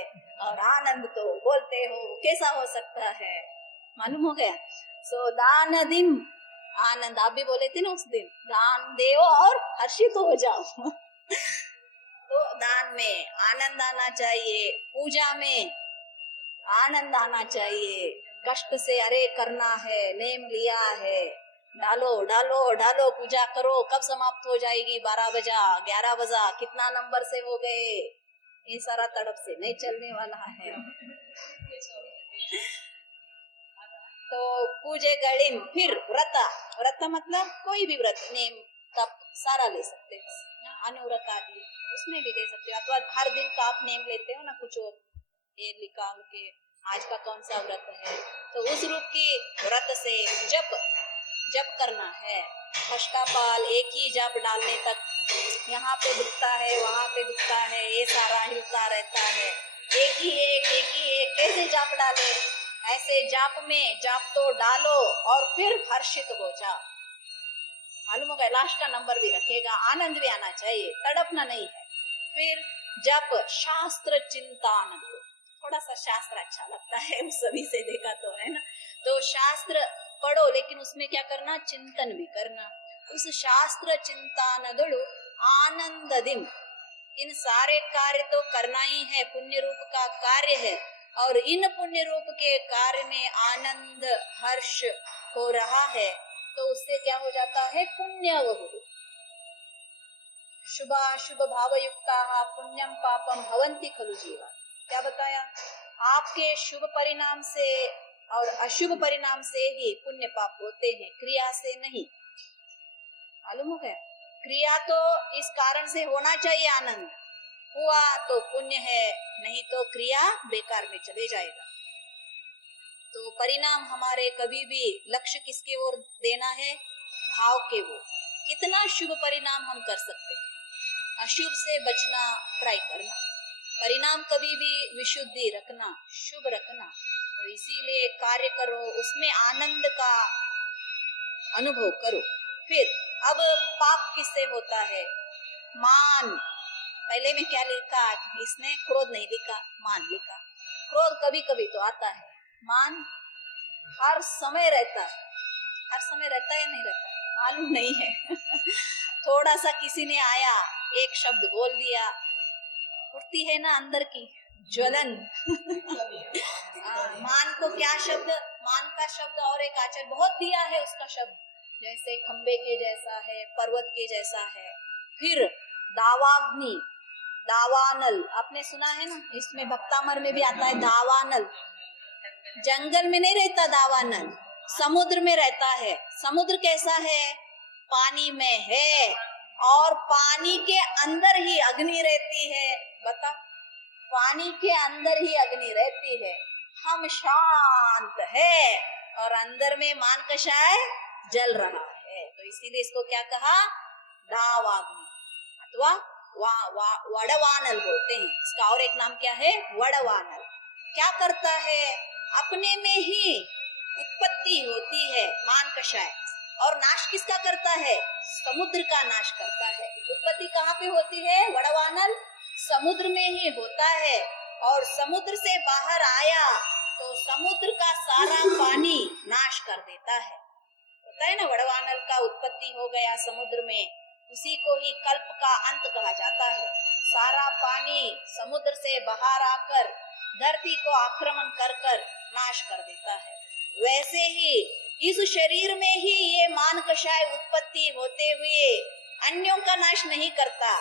और आनंद तो बोलते हो कैसा हो सकता है? मालूम हो गया। सो दान दिन आनंद, आप भी बोले थे ना उस दिन, दान दे और हर्षित हो जाओ तो दान में आनंद आना चाहिए, पूजा में आनंद आना चाहिए। कष्ट से अरे करना है, नेम लिया है, डालो डालो डालो, पूजा करो, कब समाप्त हो जाएगी? 12 बजा, 11 बजा, कितना नंबर से हो गए? ये सारा तड़प से नहीं चलने वाला है तो पूजे गणिम। फिर व्रत, व्रत मतलब कोई भी व्रत, नेम तप सारा ले सकते हो, अनुव्रत आदि उसमें भी ले सकते हो। अथवा हर दिन का आप नेम लेते हो ना, कुछ ये निकाल के आज का कौन सा व्रत है, तो उस रूप की व्रत से जप करना है। अष्टापाल एक ही जाप डालने तक, यहाँ पे दुखता है वहाँ पे दुखता है, ये सारा हिलता रहता है, एक ही एक कैसे जाप डाले? ऐसे जाप में जाप तो डालो और फिर हर्षित हो जाओ। मालूम होगा, लास्ट का नंबर भी रखेगा, आनंद भी आना चाहिए, तड़पना नहीं है। फिर जप, शास्त्र चिंतन, थोड़ा सा शास्त्र अच्छा लगता है सभी से देखा तो है ना, तो शास्त्र पढ़ो लेकिन उसमें क्या करना? चिंतन भी करना। उस शास्त्र चिंतनदोळु आनंददिम, इन सारे कार्य तो करना ही है, पुण्य रूप का कार्य है, और इन पुण्य रूप के कार्य में आनंद हर्ष हो रहा है, तो उससे क्या हो जाता है? पुण्य वह शुभाशुभ भावयुक्ता पुण्यम पापम भवन्ति खलु जीवा। क्या बताया? आपके शुभ परिणाम से और अशुभ परिणाम से ही पुण्य पाप होते हैं, क्रिया से नहीं। मालूम हो गया? क्रिया तो इस कारण से होना चाहिए, आनंद हुआ तो पुण्य है, नहीं तो क्रिया बेकार में चले जाएगा। तो परिणाम हमारे कभी भी लक्ष्य किसके ओर देना है? भाव के वो। कितना शुभ परिणाम हम कर सकते हैं, अशुभ से बचना ट्राई करना, परिणाम कभी भी विशुद्धि रखना, शुभ रखना। तो इसीलिए कार्य करो, उसमें आनंद का अनुभव करो। फिर अब पाप किससे होता है? मान। पहले में क्या लिखा? आज इसने क्रोध नहीं लिखा, मान लिखा। क्रोध कभी कभी तो आता है, मान हर समय रहता है। हर समय रहता है या नहीं रहता मालूम नहीं है। थोड़ा सा किसी ने आया, एक शब्द बोल दिया, उठती है ना अंदर की ज्वलन। मान को क्या शब्द, मान का शब्द और एक आचार्य बहुत दिया है उसका शब्द, जैसे खंबे के जैसा है, पर्वत के जैसा है। फिर दावाग्नि, दावानल, आपने सुना है ना, इसमें भक्तामर में भी आता है दावानल। जंगल में नहीं रहता दावानल, समुद्र में रहता है। समुद्र कैसा है? पानी में है, और पानी के अंदर ही अग्नि रहती है। बता, पानी के अंदर ही अग्नि रहती है। हम शांत है और अंदर में मान कषाय जल रहा है, तो इसीलिए इसको क्या कहा? दावाग्नि अथवा वड़वानल बोलते हैं। इसका और एक नाम क्या है? वड़वानल। क्या करता है? अपने में ही उत्पत्ति होती है मान कषाय, और नाश किसका करता है? समुद्र का नाश करता है। उत्पत्ति कहाँ पे होती है? वड़वानल समुद्र में ही होता है, और समुद्र से बाहर आया तो समुद्र का सारा पानी नाश कर देता है। पता है ना, वड़वानल का उत्पत्ति हो गया समुद्र में, उसी को ही कल्प का अंत कहा जाता है। सारा पानी समुद्र से बाहर आकर धरती को आक्रमण कर कर नाश कर देता है। वैसे ही इस शरीर में ही ये मान कषाय उत्पत्ति होते हुए अन्यों का नाश नहीं करता।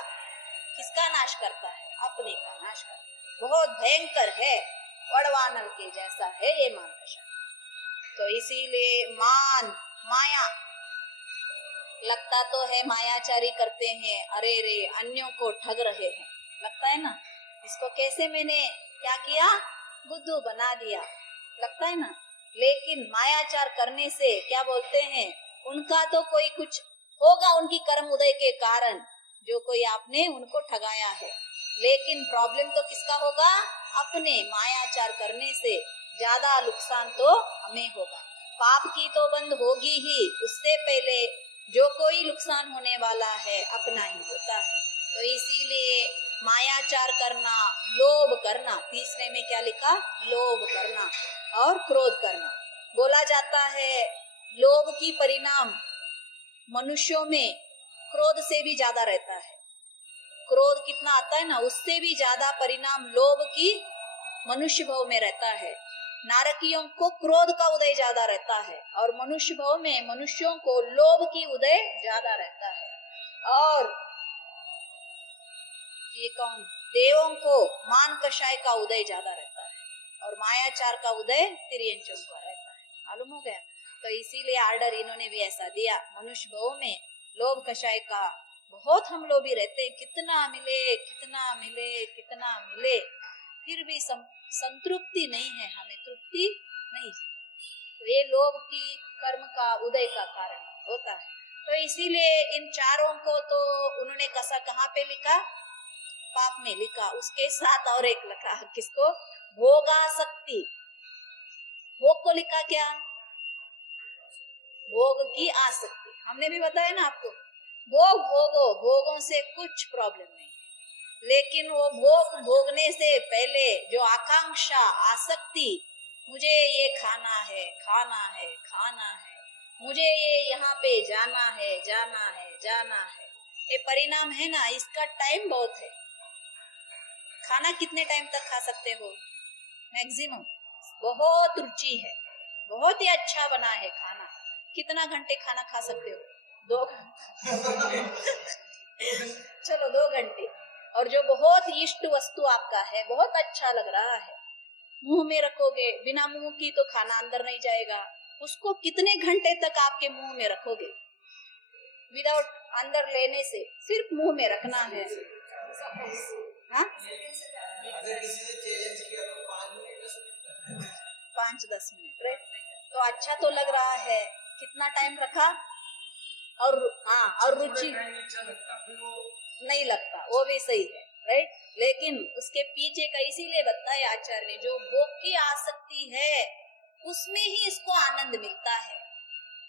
किसका नाश करता है? अपने का नाश करता है। बहुत भयंकर है, वड़वानल के जैसा है ये मान कषाय। तो इसीलिए मान, माया, लगता तो है मायाचारी करते हैं, अरे रे अन्यों को ठग रहे हैं, लगता है ना। इसको कैसे मैंने क्या किया? बुद्धू बना दिया, लगता है ना। लेकिन मायाचार करने से क्या बोलते हैं? उनका तो कोई कुछ होगा, उनकी कर्म उदय के कारण जो कोई आपने उनको ठगाया है, लेकिन प्रॉब्लम तो किसका होगा? अपने मायाचार करने से ज्यादा नुकसान तो हमें होगा। पाप की तो बंद होगी ही, उससे पहले जो कोई नुकसान होने वाला है अपना ही होता है। तो इसीलिए मायाचार करना, लोभ करना, तीसरे में क्या लिखा? लोभ करना और क्रोध करना। बोला जाता है लोभ की परिणाम मनुष्यों में क्रोध से भी ज्यादा रहता है। क्रोध कितना आता है ना, उससे भी ज्यादा परिणाम लोभ की मनुष्य भाव में रहता है। नारकियों को क्रोध का उदय ज्यादा रहता है, और मनुष्य भाव में मनुष्यों को लोभ की उदय ज्यादा रहता है। और ये कौन? देवों को मान कषाय का उदय ज्यादा रहता है, और मायाचार का उदय तिर्यंचों का रहता है। मालूम हो गया? तो इसीलिए आर्डर इन्होंने भी ऐसा दिया। मनुष्य भाव में लोभ कषाय का बहुत हम लोग भी रहते हैं, कितना मिले कितना मिले कितना मिले, फिर भी संतृप्ति नहीं है, हमें तृप्ति नहीं है। तो ये लोभ की कर्म का उदय का कारण होता है। तो इसीलिए इन चारों को तो उन्होंने कसा कहाँ पे लिखा? पाप में लिखा। उसके साथ और एक लिखा, किसको? भोगासक्ति। भोग को लिखा क्या? भोग की आसक्ति। हमने भी बताया ना आपको, भोग भोगो, भोगों से कुछ प्रॉब्लम नहीं है, लेकिन वो भोग भोगने से पहले जो आकांक्षा, आसक्ति, मुझे ये खाना है खाना है खाना है, मुझे ये यहाँ पे जाना है जाना है जाना है, ये परिणाम है ना, इसका टाइम बहुत है। खाना कितने टाइम तक खा सकते हो? मैक्सिमम। बहुत रुचि है, बहुत ही अच्छा बना है खाना, कितना घंटे खाना खा सकते हो? 2 चलो 2 घंटे। और जो बहुत इष्ट वस्तु आपका है, बहुत अच्छा लग रहा है, मुंह में रखोगे, बिना मुंह की तो खाना अंदर नहीं जाएगा, उसको कितने घंटे तक आपके मुंह में रखोगे? विदाउट अंदर लेने से, सिर्फ मुंह में रखना है। हाँ? अगर किसी ने चैलेंज किया तो 5-10 मिनट, राइट? तो अच्छा तो लग रहा है, कितना टाइम रखा? और हाँ, और रुचि नहीं लगता, वो भी सही है, राइट? लेकिन उसके पीछे का इसीलिए बताया आचार्य ने, जो भोग की आसक्ति है उसमें ही इसको आनंद मिलता है,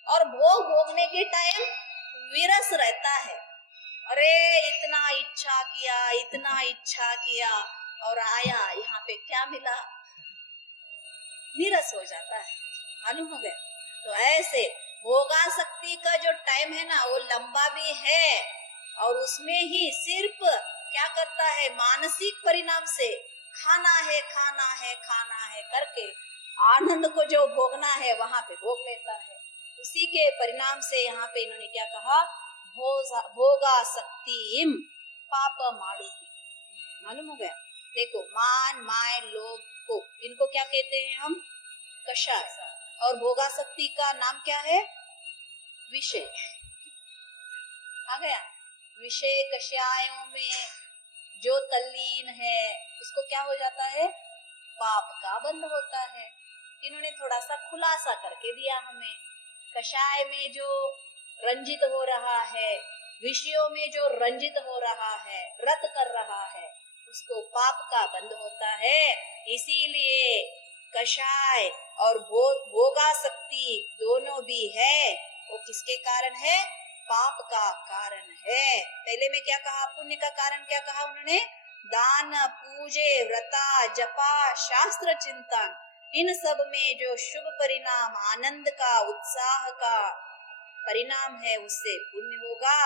और भोग भोगने के टाइम विरस रहता है। अरे इतना इच्छा किया और आया यहाँ पे क्या मिला, निरस हो जाता है, मालूम हो गया? तो ऐसे भोगासक्ति का जो टाइम है ना, वो लंबा भी है, और उसमें ही सिर्फ क्या करता है, मानसिक परिणाम से खाना है करके आनंद को जो भोगना है वहां पे भोग लेता है। उसी के परिणाम से यहाँ पे इन्होंने क्या कहा, भोगासक्तिम पाप माड़ुति, मालूम हो गया? देखो, मान माय लोभ को, इनको क्या कहते हैं हम? कषाय। और भोगासक्ति का नाम क्या है? विषय। आ गया? विषय कषायों में जो तल्लीन है उसको क्या हो जाता है? पाप का बंध होता है। इन्होंने थोड़ा सा खुलासा करके दिया हमें। कषाय में जो रंजित हो रहा है, विषयों में जो रंजित हो रहा है, रत कर रहा है, उसको पाप का बंध होता है। इसीलिए कषाय और भोगासक्ति दोनों भी है, वो किसके कारण है? पाप का कारण है। पहले में क्या कहा? पुण्य का कारण क्या कहा उन्होंने? दान, पूजे, व्रता, जपा, शास्त्र चिंतन, इन सब में जो शुभ परिणाम, आनंद का, उत्साह का परिणाम है, उससे पुण्य होगा।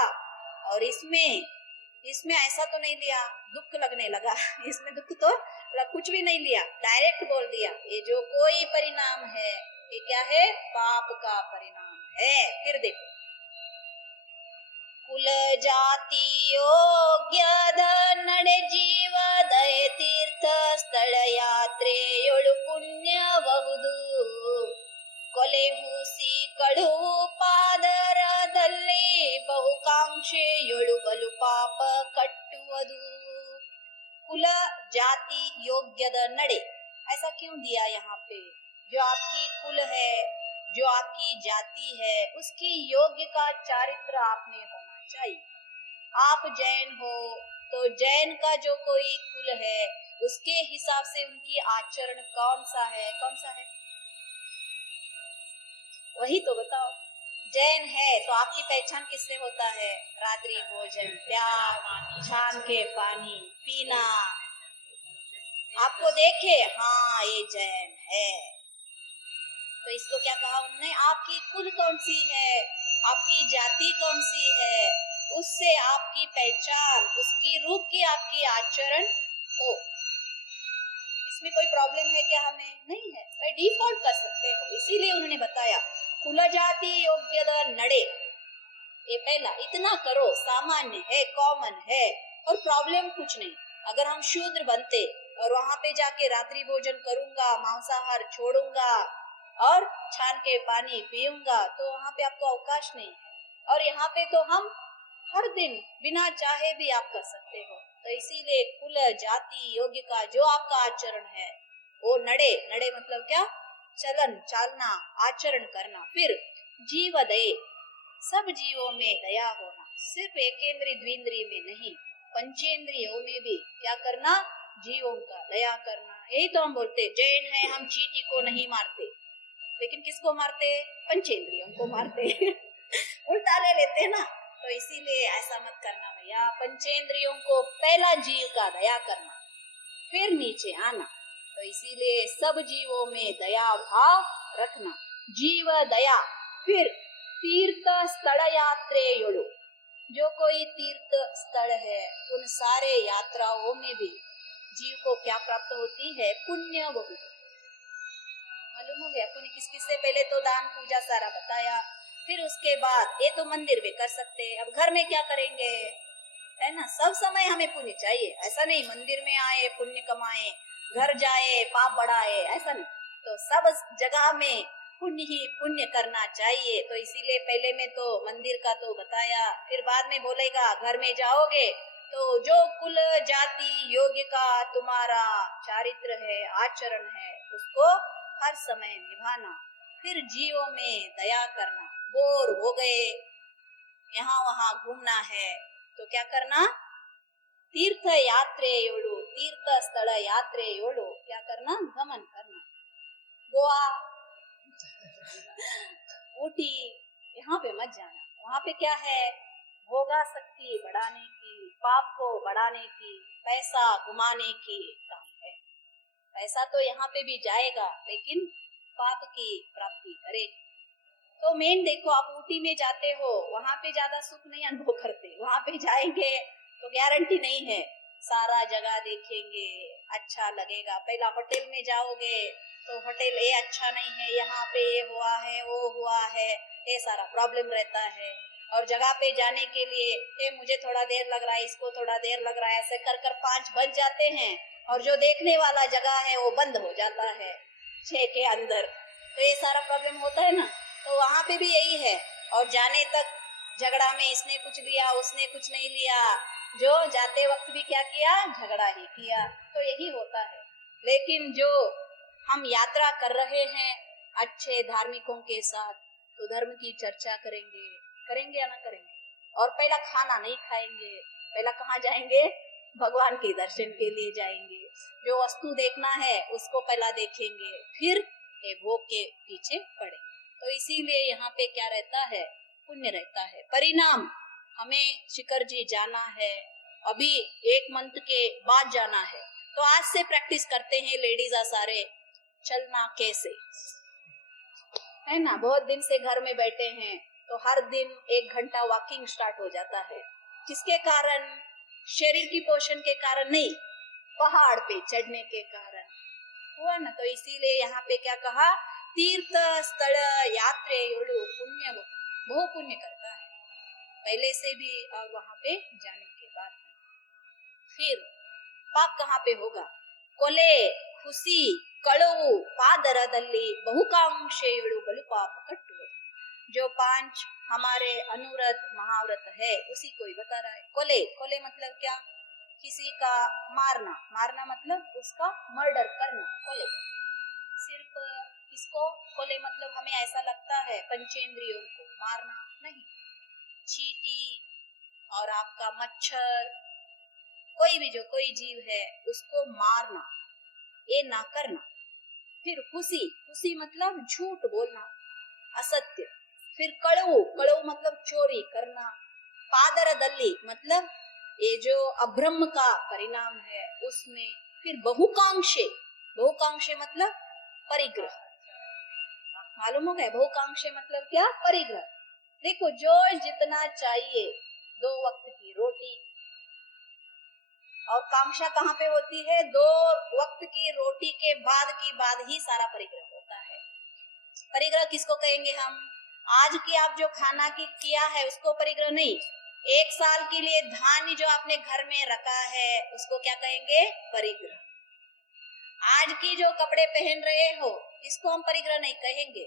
और इसमें ऐसा तो नहीं लिया, दुख लगने लगा। इसमें दुख तो कुछ भी नहीं लिया, डायरेक्ट बोल दिया, ये जो कोई परिणाम है ये क्या है? पाप का परिणाम है। फिर देखो, कुल जाति योग्य नಡೆ जीव दय तीर्थ ಸ್ಥಳ ಯಾತ್ರೆಯೊಳು ಪುಣ್ಯಬಹುದು ಕೊಲೆ ಹೂಸಿ ಕಳುವು ಪಾದರದಲ್ಲಿ ಬಹುಕಾಂಕ್ಷೆಯೊಳು ಬಲು ಪಾಪ ಕಟ್ಟುವುದು। कुल जाति योग्यद नड़े, ऐसा क्यों दिया यहाँ पे? जो आपकी कुल है, जो आपकी जाति है, उसकी योग्य का चारित्र आप में होना चाहिए। आप जैन हो तो जैन का जो कोई कुल है उसके हिसाब से उनकी आचरण कौन सा है? वही तो बताओ। जैन है तो आपकी पहचान किससे होता है? रात्रि भोजन, त्याग, छान के पानी पीना। आपको देखे, हाँ ये जैन है, तो इसको क्या कहा उन्होंने? आपकी कुल कौन सी है, आपकी जाति कौन सी है, उससे आपकी पहचान, उसकी रूप की आपकी आचरण हो। इसमें कोई प्रॉब्लम है क्या? हमें नहीं है, भाई डिफॉल्ट कर सकते हो। इसीलिए उन्होंने बताया कुल जाति योग्यद नड़े, ये पहला इतना करो, सामान्य है, कॉमन है, और प्रॉब्लम कुछ नहीं। अगर हम शूद्र बनते और वहां पे जाके रात्रि भोजन करूंगा, मांसाहार छोड़ूंगा और छान के पानी पीऊंगा, तो वहां पे आपको अवकाश नहीं है। और यहाँ पे तो हम हर दिन बिना चाहे भी आप कर सकते हो। तो इसीलिए कुल जाति योग्य का जो आपका आचरण है वो नड़े, नड़े मतलब क्या? चलन, चालना, आचरण करना। फिर जीव दये, सब जीवों में दया होना, सिर्फ एकेंद्रीय द्विंद्रिय में नहीं, पंचेंद्रियों में भी क्या करना? जीवों का दया करना। यही तो हम बोलते जैन है, हम चींटी को नहीं मारते, लेकिन किसको मारते? पंचेंद्रियों को मारते। उल्टा ले लेते ना। तो इसीलिए ऐसा मत करना भैया, पंचेंद्रियों को पहला जीव का दया करना, फिर नीचे आना। तो इसीलिए सब जीवों में दया भाव रखना, जीव दया। फिर तीर्थ स्थल यात्रेयोळु, जो कोई तीर्थ स्थल है उन सारे यात्राओं में भी जीव को क्या प्राप्त होती है? पुण्य बहुत। मालूम हो गया? पुण्य किस किस से? पहले तो दान पूजा सारा बताया, फिर उसके बाद ये तो मंदिर में कर सकते हैं, अब घर में क्या करेंगे, है ना? सब समय हमें पुण्य चाहिए, ऐसा नहीं मंदिर में आए पुण्य कमाए, घर जाए पाप बढ़ाए, ऐसा नहीं। तो सब जगह में पुण्य ही पुण्य करना चाहिए। तो इसीलिए पहले में तो मंदिर का तो बताया, फिर बाद में बोलेगा घर में जाओगे तो जो कुल जाति योग्य का तुम्हारा चारित्र है, आचरण है, उसको हर समय निभाना। फिर जीवों में दया करना, बोर हो गए यहाँ वहां घूमना है तो क्या करना? तीर्थ यात्रेयोಳು, तीर्थ स्थल यात्रेयोಳು क्या करना? गमन करना। गोवा ऊटी यहाँ पे मत जाना, वहां पे क्या है? भोगा शक्ति बढ़ाने की, पाप को बढ़ाने की, पैसा घुमाने की काम है। पैसा तो यहाँ पे भी जाएगा लेकिन पाप की प्राप्ति करेगी। तो मेन देखो, आप ऊटी में जाते हो, वहां पे ज्यादा सुख नहीं अनुभव करते, वहां पे जाएंगे तो गारंटी नहीं है सारा जगह देखेंगे, अच्छा लगेगा। पहला होटल में जाओगे तो होटल ये अच्छा नहीं है, यहाँ पे ये हुआ है वो हुआ है, ये सारा प्रॉब्लम रहता है। और जगह पे जाने के लिए ये मुझे थोड़ा देर लग रहा है, इसको थोड़ा देर लग रहा है, ऐसे कर कर 5 बज जाते हैं और जो देखने वाला जगह है वो बंद हो जाता है 6 के अंदर। तो ये सारा प्रॉब्लम होता है ना। तो वहां पे भी यही है। और जाने तक झगड़ा में इसने कुछ लिया उसने कुछ नहीं लिया, जो जाते वक्त भी क्या किया? झगड़ा ही किया। तो यही होता है। लेकिन जो हम यात्रा कर रहे हैं अच्छे धार्मिकों के साथ, तो धर्म की चर्चा करेंगे, करेंगे या ना करेंगे? और पहला खाना नहीं खाएंगे, पहला कहाँ जाएंगे? भगवान के दर्शन के लिए जाएंगे। जो वस्तु देखना है उसको पहला देखेंगे, फिर ये भोग के पीछे पड़ेंगे। तो इसीलिए यहाँ पे क्या रहता है? पुण्य रहता है। परिणाम हमें शिखर जी जाना है, अभी 1 मंथ के बाद जाना है। तो आज से प्रैक्टिस करते हैं लेडीज सारे, चलना कैसे है ना। बहुत दिन से घर में बैठे हैं तो हर दिन 1 घंटा वॉकिंग स्टार्ट हो जाता है। किसके कारण? शरीर की पोषण के कारण नहीं, पहाड़ पे चढ़ने के कारण हुआ ना। तो इसीलिए यहाँ पे क्या कहा? तीर्थ स्थल यात्रेयोಳು पुण्य बहु पुण्य करता है, पहले से भी और वहां पे जाने के बाद भी। फिर पाप कहाँ पे होगा? ಕೊಲೆ ಹುಸಿ ಕಳುವು ಪಾದರದಲ್ಲಿ ಬಹುಕಾಂಕ್ಷೆಯಳು ಬಲು पाप कटुವುದು। जो 5 हमारे अनुव्रत महाव्रत है उसी को ही बता रहा है। कोले, कोले मतलब क्या? किसी का मारना, मारना मतलब उसका मर्डर करना, कोले। सिर्फ किसको कोले मतलब हमें ऐसा लगता है पंचेंद्रियों को मारना नहीं, चींटी और आपका मच्छर, कोई भी जो कोई जीव है उसको मारना, ये ना करना। फिर हुसी, हुसी मतलब झूठ बोलना, असत्य। फिर कड़वू, कड़वू मतलब चोरी करना। पादरदल्ली मतलब ये जो अब्रह्म का परिणाम है उसमें। फिर बहुकांक्षे, बहुकांक्षे मतलब परिग्रह। मालूम हो गया बहुकांक्षे मतलब क्या? परिग्रह। देखो जो जितना चाहिए, 2 वक्त की रोटी, और कांक्षा कहाँ पे होती है? 2 वक्त की रोटी के बाद ही सारा परिग्रह होता है। परिग्रह किसको कहेंगे हम? आज की आप जो खाना की किया है उसको परिग्रह नहीं, 1 साल के लिए धान्य जो आपने घर में रखा है उसको क्या कहेंगे? परिग्रह। आज की जो कपड़े पहन रहे हो इसको हम परिग्रह नहीं कहेंगे,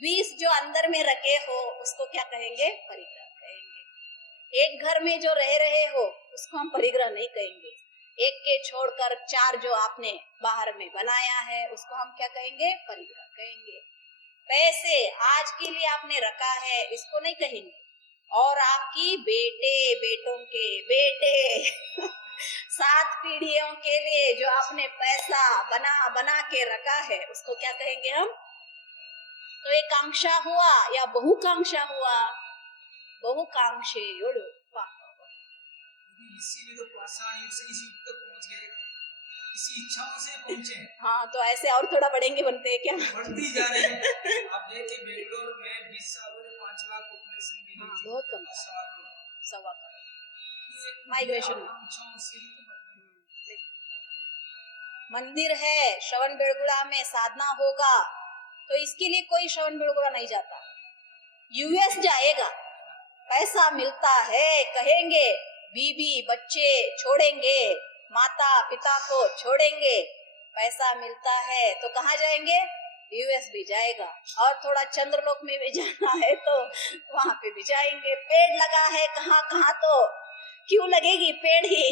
20 जो अंदर में रखे हो उसको क्या कहेंगे? परिग्रह कहेंगे। एक घर में जो रह रहे हो उसको हम परिग्रह नहीं कहेंगे, एक के छोड़कर 4 जो आपने बाहर में बनाया है उसको हम क्या कहेंगे? परिग्रह कहेंगे। पैसे आज के लिए आपने रखा है इसको नहीं कहेंगे, और आपकी बेटे बेटों के बेटे 7 पीढ़ियों के लिए जो आपने पैसा बना बना के रखा है उसको क्या कहेंगे हम? तो एक कांक्षा हुआ या बहुकांक्षा हुआ? बहुकांक्षेयोಳು पाप। इसीलिए तो पाषाण युग से इस युग तक पहुंच गए, इसी इच्छाओं से पहुंचे। हाँ, तो ऐसे और थोड़ा बढ़ेंगे बनते हैं क्या? बढ़ती जा रही है। आप देखिए बेंगलोर में 20 सालों में 5 लाख पॉपुलेशन भी नहीं थी, बहुत कम, 1.25 करोड़। ये माइग्रेशन आकांक्षाओं से ही तो बढ़ रही है। मंदिर है, श्रवण बेलगुड़ा में साधना होगा, तो इसके लिए कोई श्रवण बेलगुड़ा नहीं जाता। यूएस जाएगा, पैसा मिलता है, कहेंगे बीबी बच्चे छोड़ेंगे, माता पिता को छोड़ेंगे, पैसा मिलता है तो कहाँ जाएंगे? यूएस भी जाएगा, और थोड़ा चंद्रलोक में भी जाना है तो वहां पे भी जाएंगे। पेड़ लगा है कहाँ कहाँ, तो क्यों लगेगी पेड़ ही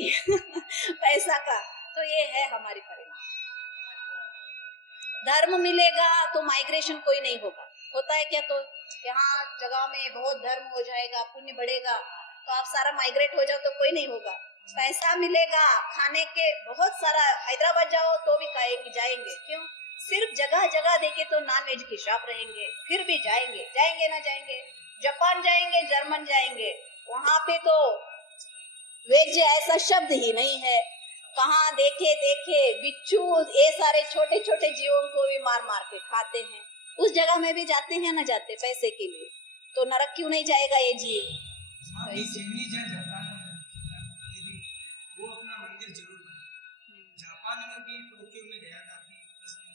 पैसा का। तो ये है हमारी परिणाम। धर्म मिलेगा तो माइग्रेशन कोई नहीं होगा, होता है क्या? तो यहाँ जगह में बहुत धर्म हो जाएगा, पुण्य बढ़ेगा, तो आप सारा माइग्रेट हो जाओ तो कोई नहीं होगा। पैसा मिलेगा, खाने के बहुत सारा, हैदराबाद जाओ तो भी खाएंगे, जाएंगे, क्यों? सिर्फ जगह जगह देखे तो नॉन वेज की शॉप रहेंगे, फिर भी जाएंगे, जाएंगे ना जाएंगे। जापान जाएंगे, जर्मन जाएंगे, वहां पे तो वेज ऐसा शब्द ही नहीं है। कहाँ देखे देखे बिच्छू, ये सारे छोटे छोटे जीवों को भी मार मार के खाते हैं। उस जगह में भी जाते हैं ना जाते पैसे के लिए, तो नरक क्यों नहीं जाएगा ये जीव? वो अपना मंदिर जरूर बनाए। जापान में भी, टोक्यो में गया था अभी 10 दिन,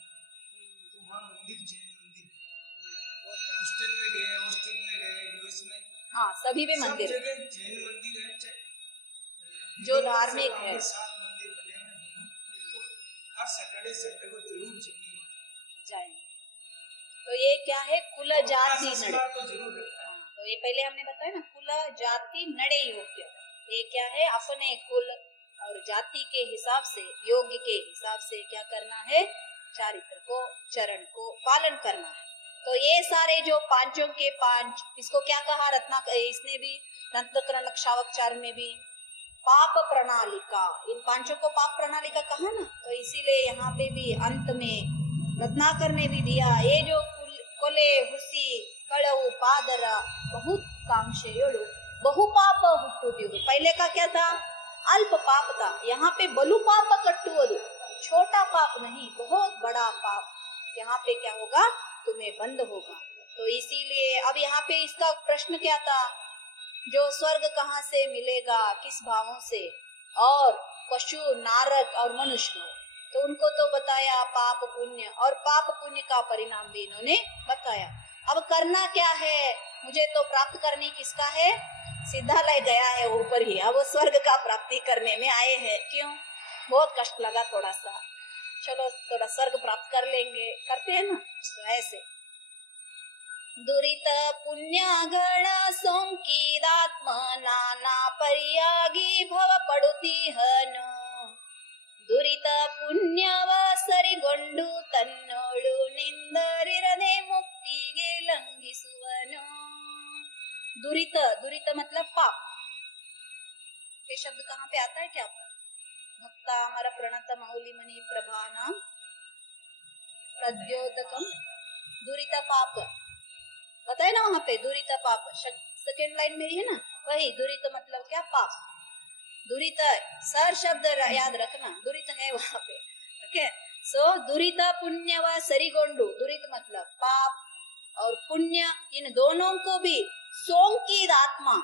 तो वहाँ मंदिर, जैन मंदिर, हॉस्टल में गए, हॉस्टल में गए, यूएस में, हाँ सभी में मंदिर, सब जगह जैन मंदिर है, जो धार्मिक है, 7 मंदिर बने हुए हैं। हर सैटरडे संडे को जरूर जाएंगे। तो ये क्या है? कुल जाति नड़े, तो जरूर। तो ये पहले हमने बताया ना, कुल जाति नड़े योग्य। ये क्या है? अपने कुल और जाति के हिसाब से, योग्य के हिसाब से क्या करना है? चारित्र को, चरण को पालन करना है। तो ये सारे जो पांचों के पांच, इसको क्या कहा रत्ना, इसने भी रत्नकरण शावकचार में भी पाप प्रणालिका, इन पांचों को पाप प्रणालिका कहा ना, तो इसीलिए यहाँ पे भी अंत में रत्नाकर ने भी दिया, ये जो कोले हुसी कड़ऊ पादरा बहुत कामशेयोड़ु बहु पाप हुट्टुदियुडु। पहले का क्या था? अल्प पाप था, यहाँ पे बलु पाप कट्टुवदु, छोटा पाप नहीं, बहुत बड़ा पाप यहाँ पे क्या होगा? तुम्हें बंद होगा। तो इसीलिए अब यहाँ पे इसका प्रश्न क्या था? जो स्वर्ग कहाँ से मिलेगा, किस भावों से, और पशु, नारक और मनुष्य, तो उनको तो बताया पाप पुण्य, और पाप पुण्य का परिणाम भी इन्होंने बताया। अब करना क्या है? मुझे तो प्राप्त करनी किसका है? सिद्धालय गया है ऊपर ही, अब स्वर्ग का प्राप्ति करने में आए हैं। क्यों? बहुत कष्ट लगा थोड़ा सा, चलो थोड़ा स्वर्ग प्राप्त कर लेंगे, करते हैं ना, तो ऐसे दुरित पुण्य गण सोंकिदात्म नाना पर्यागी भव पड़ुती हनु, दुरित पुण्यವ ಸರಿಗೊಂಡು ತನ್ನೋಳು ನಿಂದರಿರದೆ ಮುಕ್ತಿಗೆ ಲಂಘಿಸುವನು। दुरित, दुरित मतलब पाप। ये शब्द कहाँ पे आता है क्या आपका? भक्ता हमारा प्रणत मौली मणि प्रभाना प्रद्योतकम दुरित पाप, बताए ना वहाँ पे दुरित पाप, सेकेंड लाइन में ही है ना, वही दुरित मतलब क्या? पाप। दुरित सर शब्द याद रखना, दुरित है वहाँ पे, ओके। सो दुरित पुण्य व सरिगोंडु, दुरित मतलब पाप और पुण्य, इन दोनों को भी सोंकित आत्मा,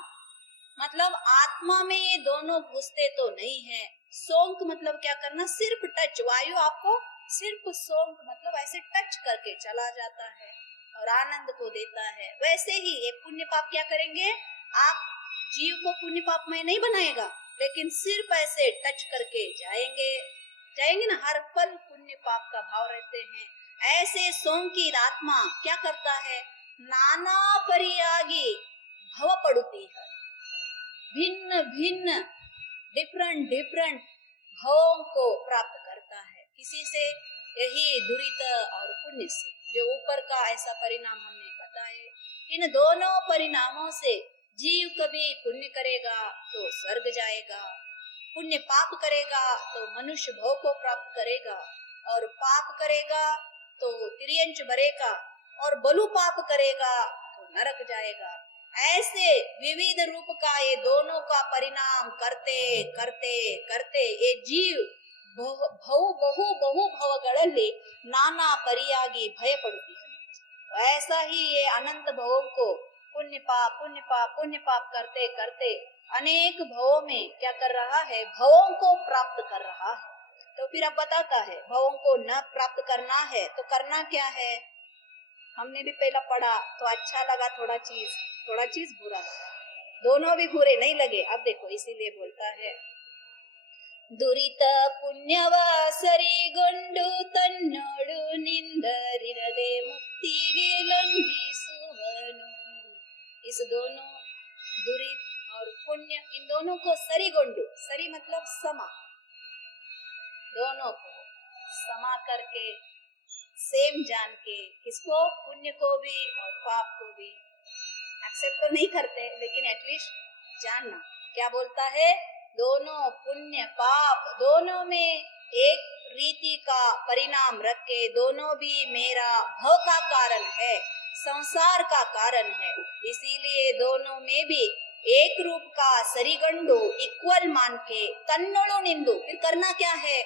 मतलब आत्मा में ये दोनों घुसते तो नहीं है। सोंक मतलब क्या करना? सिर्फ टच, वायु आपको सिर्फ सोंक मतलब ऐसे टच करके चला जाता है और आनंद को देता है। वैसे ही ये पुण्य पाप क्या करेंगे? आप जीव को पुण्य पाप में नहीं बनाएगा, लेकिन सिर्फ ऐसे टच करके जाएंगे, जाएंगे ना, हर पल पुण्य पाप का भाव रहते हैं। ऐसे सोंकित आत्मा क्या करता है? नाना परियागी भव पड़ुती है, भिन्न भिन्न डिफरेंट डिफरेंट भावों को प्राप्त करता है। किसी से यही दुरित और पुण्य से, जो ऊपर का ऐसा परिणाम हमने बताए। इन दोनों परिणामों से जीव कभी पुण्य करेगा तो स्वर्ग जाएगा, पुण्य पाप करेगा तो मनुष्य भव को प्राप्त करेगा, और पाप करेगा तो तिर्यंच भरेगा, और बलु पाप करेगा तो नरक जाएगा। ऐसे विविध रूप का ये दोनों का परिणाम करते करते करते ये जीव बहु भवಗಳಲ್ಲಿ नाना परियागी भय पड़ती है। तो ऐसा ही ये अनंत भवों को पुण्य पाप करते करते अनेक भवों में क्या कर रहा है? भवों को प्राप्त कर रहा है। तो तो फिर अब बताता है भवों को न प्राप्त करना है तो करना क्या है। हमने भी पहला पढ़ा तो अच्छा लगा थोड़ा चीज बुरा लगा, दोनों भी बुरे नहीं लगे। अब देखो इसीलिए बोलता है ದುರಿತ ಪುಣ್ಯವ ಸರಿಗೊಂಡು ತನ್ನೋಡು ನಿಂದರಿರದೆ ಮುಕ್ತಿಗೆ ಲಂಘಿಸುವನು। इस दोनों दुरित और पुण्य इन दोनों को सरीगोंडु, सरी मतलब समा, दोनों को समा करके सेम जान के, किसको, पुण्य को भी और पाप को भी। एक्सेप्ट तो नहीं करते लेकिन एटलीस्ट जानना क्या बोलता है। दोनों पुण्य पाप दोनों में एक रीति का परिणाम रख के, दोनों भी मेरा भव का कारण है, संसार का कारण है, इसीलिए दोनों में भी एक रूप का सरीगंडु इक्वल मान के तन्नोड़ो निंदु। फिर करना क्या है,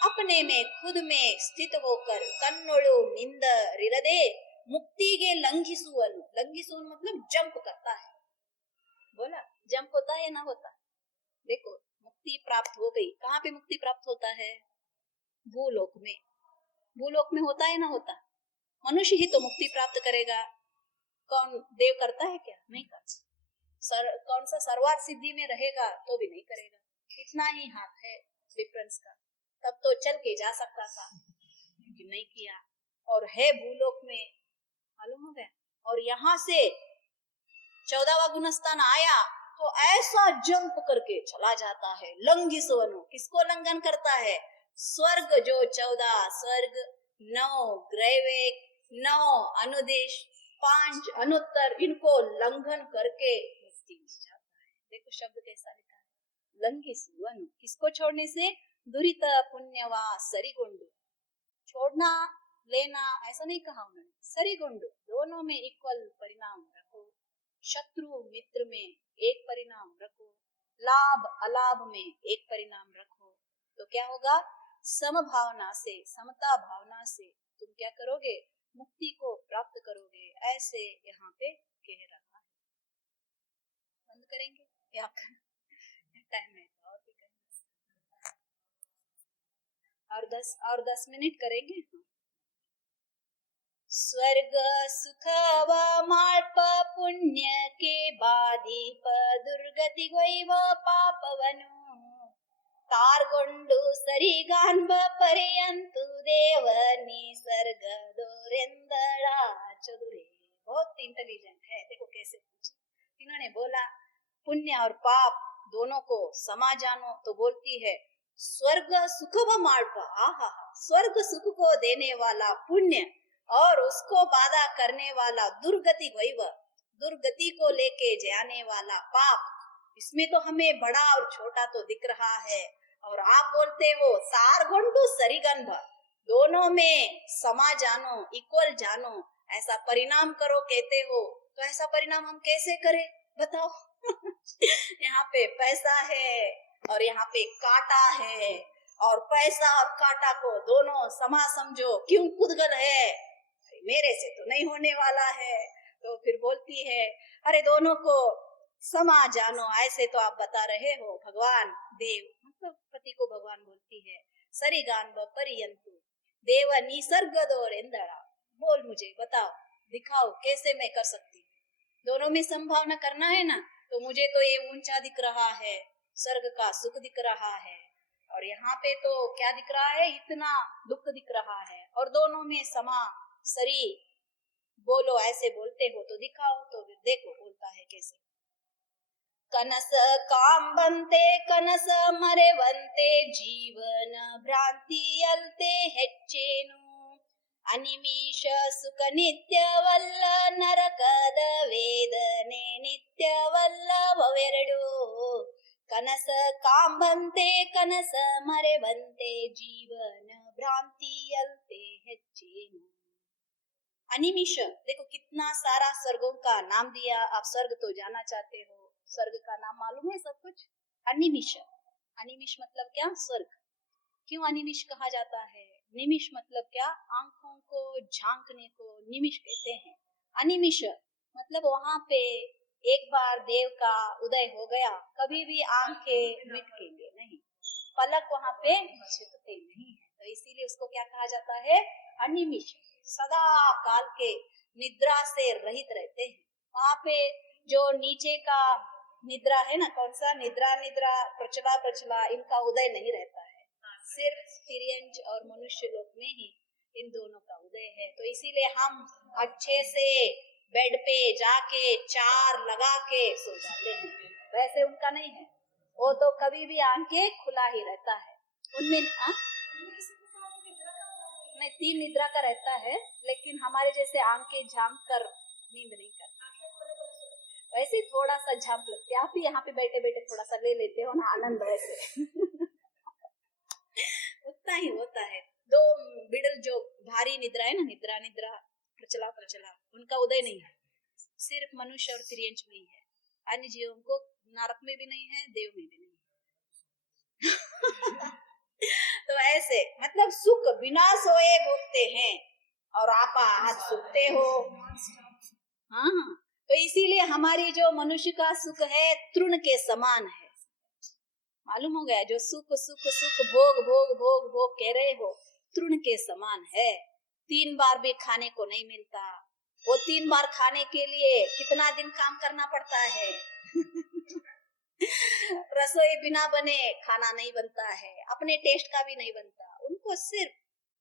अपने में खुद में स्थित होकर तन्नोड़ो निंद रिरदे मुक्ति के लंघिसुवनु। लंघिसुवन मतलब जंप करता है, बोला जंप होता है ना होता। देखो मुक्ति प्राप्त हो गई, कहाँ पे मुक्ति प्राप्त होता है, भूलोक में। भूलोक में होता है ना होता। मनुष्य ही तो मुक्ति प्राप्त करेगा, कौन देव करता है क्या, नहीं करता। कौन सा सर्वार्थ सिद्धि में रहेगा तो भी नहीं करेगा। कितना ही हाथ है डिफरेंस का, तब तो चल के जा सकता था लेकिन नहीं किया, और है भूलोक में, मालूम हो गया। और यहाँ से 14वां गुणस्थान आया तो ऐसा जंप करके चला जाता है। लंघिसवनु, किसको लंघन करता है, स्वर्ग जो 14 स्वर्ग, 9 ग्रैवेक, 9 अनुदेश, 5 अनुत्तर, इनको लंघन करके मुक्ति मिल जाता है। देखो शब्द कैसा लिखा है, लंघिसवनु, किसको छोड़ने से, दुरित पुण्यवा सरिगुंडु, छोड़ना लेना ऐसा नहीं कहा उन्होंने, सरिगुंडु दोनों में इक्वल परिणाम रखो, शत्रु मित्र में एक परिणाम रखो, लाभ अलाभ में एक परिणाम रखो, तो क्या होगा, समभावना से, समता भावना से तुम क्या करोगे, मुक्ति को प्राप्त करोगे। ऐसे यहाँ पे कह रहा है। बंद करेंगे या टाइम है और भी करेंगे, और 10 मिनट करेंगे। स्वर्ग सुख व मार्प पुण्य के बाधीप दुर्गति वैव पापवनु तारगोंडु सरिगान्ब पर्यंतु देव निसर्ग दोरेंदड़ा चतुरे। बहुत इंटेलिजेंट है, देखो कैसे पूछी। इन्होंने बोला पुण्य और पाप दोनों को समा जानो, तो बोलती है स्वर्ग सुख व मार्प, आहा स्वर्ग सुख को देने वाला पुण्य और उसको बाधा करने वाला दुर्गति वैव, दुर्गति को लेके जाने वाला पाप। इसमें तो हमें बड़ा और छोटा तो दिख रहा है, और आप बोलते हो सारगुंडु सरिगंभ, दोनों में समा जानो, इक्वल जानो, ऐसा परिणाम करो कहते हो। तो ऐसा परिणाम हम कैसे करें बताओ। यहाँ पे पैसा है और यहाँ पे कांटा है, और पैसा और कांटा को दोनों समा समझो, क्यों कुदगल है, मेरे से तो नहीं होने वाला है। तो फिर बोलती है अरे दोनों को समा जानो, ऐसे तो आप बता रहे हो। भगवान देव मतलब पति को भगवान बोलती है, सरिगान पर्यंतु देव निसर्ग दोरेंदड़ा, बोल मुझे बताओ, दिखाओ कैसे मैं कर सकती हूँ। दोनों में संभावना करना है ना, तो मुझे तो ये ऊंचा दिख रहा है, स्वर्ग का सुख दिख रहा है, और यहाँ पे तो क्या दिख रहा है, इतना दुख दिख रहा है, और दोनों में समा सरी बोलो, ऐसे बोलते हो तो दिखाओ। तो देखो बोलता है कैसे, कनस काम बनते कनस मरे बनते जीवन भ्रांति अलते ಹೆಚ್ಚೇನು ಅನಿಮಿಷ ಸುಖ ನಿತ್ಯವಲ್ಲ ನರಕದ ವೇದನೆ ನಿತ್ಯವಲ್ಲವೆರಡು ಕನಸ ಕಾಂಬಂತೆ ಕನಸ ಮರೆವಂತೆ ಜೀವನ ಭ್ರಾಂತಿ अलते ಹೆಚ್ಚೇನು। अनिमिष, देखो कितना सारा स्वर्गों का नाम दिया। आप स्वर्ग तो जाना चाहते हो, स्वर्ग का नाम मालूम है सब कुछ। अनिमिष, अनिमिष मतलब क्या, स्वर्ग। क्यों अनिमिष कहा जाता है, निमिष मतलब क्या, आंखों को झांकने को निमिष कहते हैं। अनिमिष मतलब वहां पे एक बार देव का उदय हो गया, कभी भी आंखें मिटकेंगे नहीं, पलक वहां पे झपकते नहीं है, तो इसीलिए उसको क्या कहा जाता है, अनिमिष, सदा काल के निद्रा से रहित रहते हैं। वहां पे जो नीचे का निद्रा है ना, कौन सा निद्रा, निद्रा प्रचला प्रचला, इनका उदय नहीं रहता है, सिर्फ तिर्यंच और मनुष्य लोक में ही इन दोनों का उदय है। तो इसीलिए हम अच्छे से बेड पे जाके चार लगा के सो जाते हैं, वैसे उनका नहीं है, वो तो कभी भी आंखें खुला ही रहता है। उनमें नहीं, 3 निद्रा का रहता है, लेकिन हमारे जैसे आंखें झांक कर नींद नहीं करता, वैसे थोड़ा सा झांक लगते। आप भी यहाँ पे बैठे बैठे थोड़ा सा ले लेते हो ना आनंद, वैसे उतना ही होता है। 2 बिड़ल जो भारी निद्रा है ना, निद्रा निद्रा प्रचला प्रचला, उनका उदय नहीं है, सिर्फ मनुष्य और तिर्यंच में ही है। अन्य जीवों को नरक में भी नहीं है, देव में भी नहीं है। तो ऐसे मतलब सुख बिना सोए भोगते हैं और आप आज सुखते हो। हाँ, तो इसीलिए हमारी जो मनुष्य का सुख है तृण के समान है। मालूम हो गया, जो सुख सुख सुख भोग भोग भोग भोग कह रहे हो, तृण के समान है। 3 बार भी खाने को नहीं मिलता, वो 3 बार खाने के लिए कितना दिन काम करना पड़ता है। रसोई बिना बने खाना नहीं बनता है, अपने टेस्ट का भी नहीं बनता। उनको सिर्फ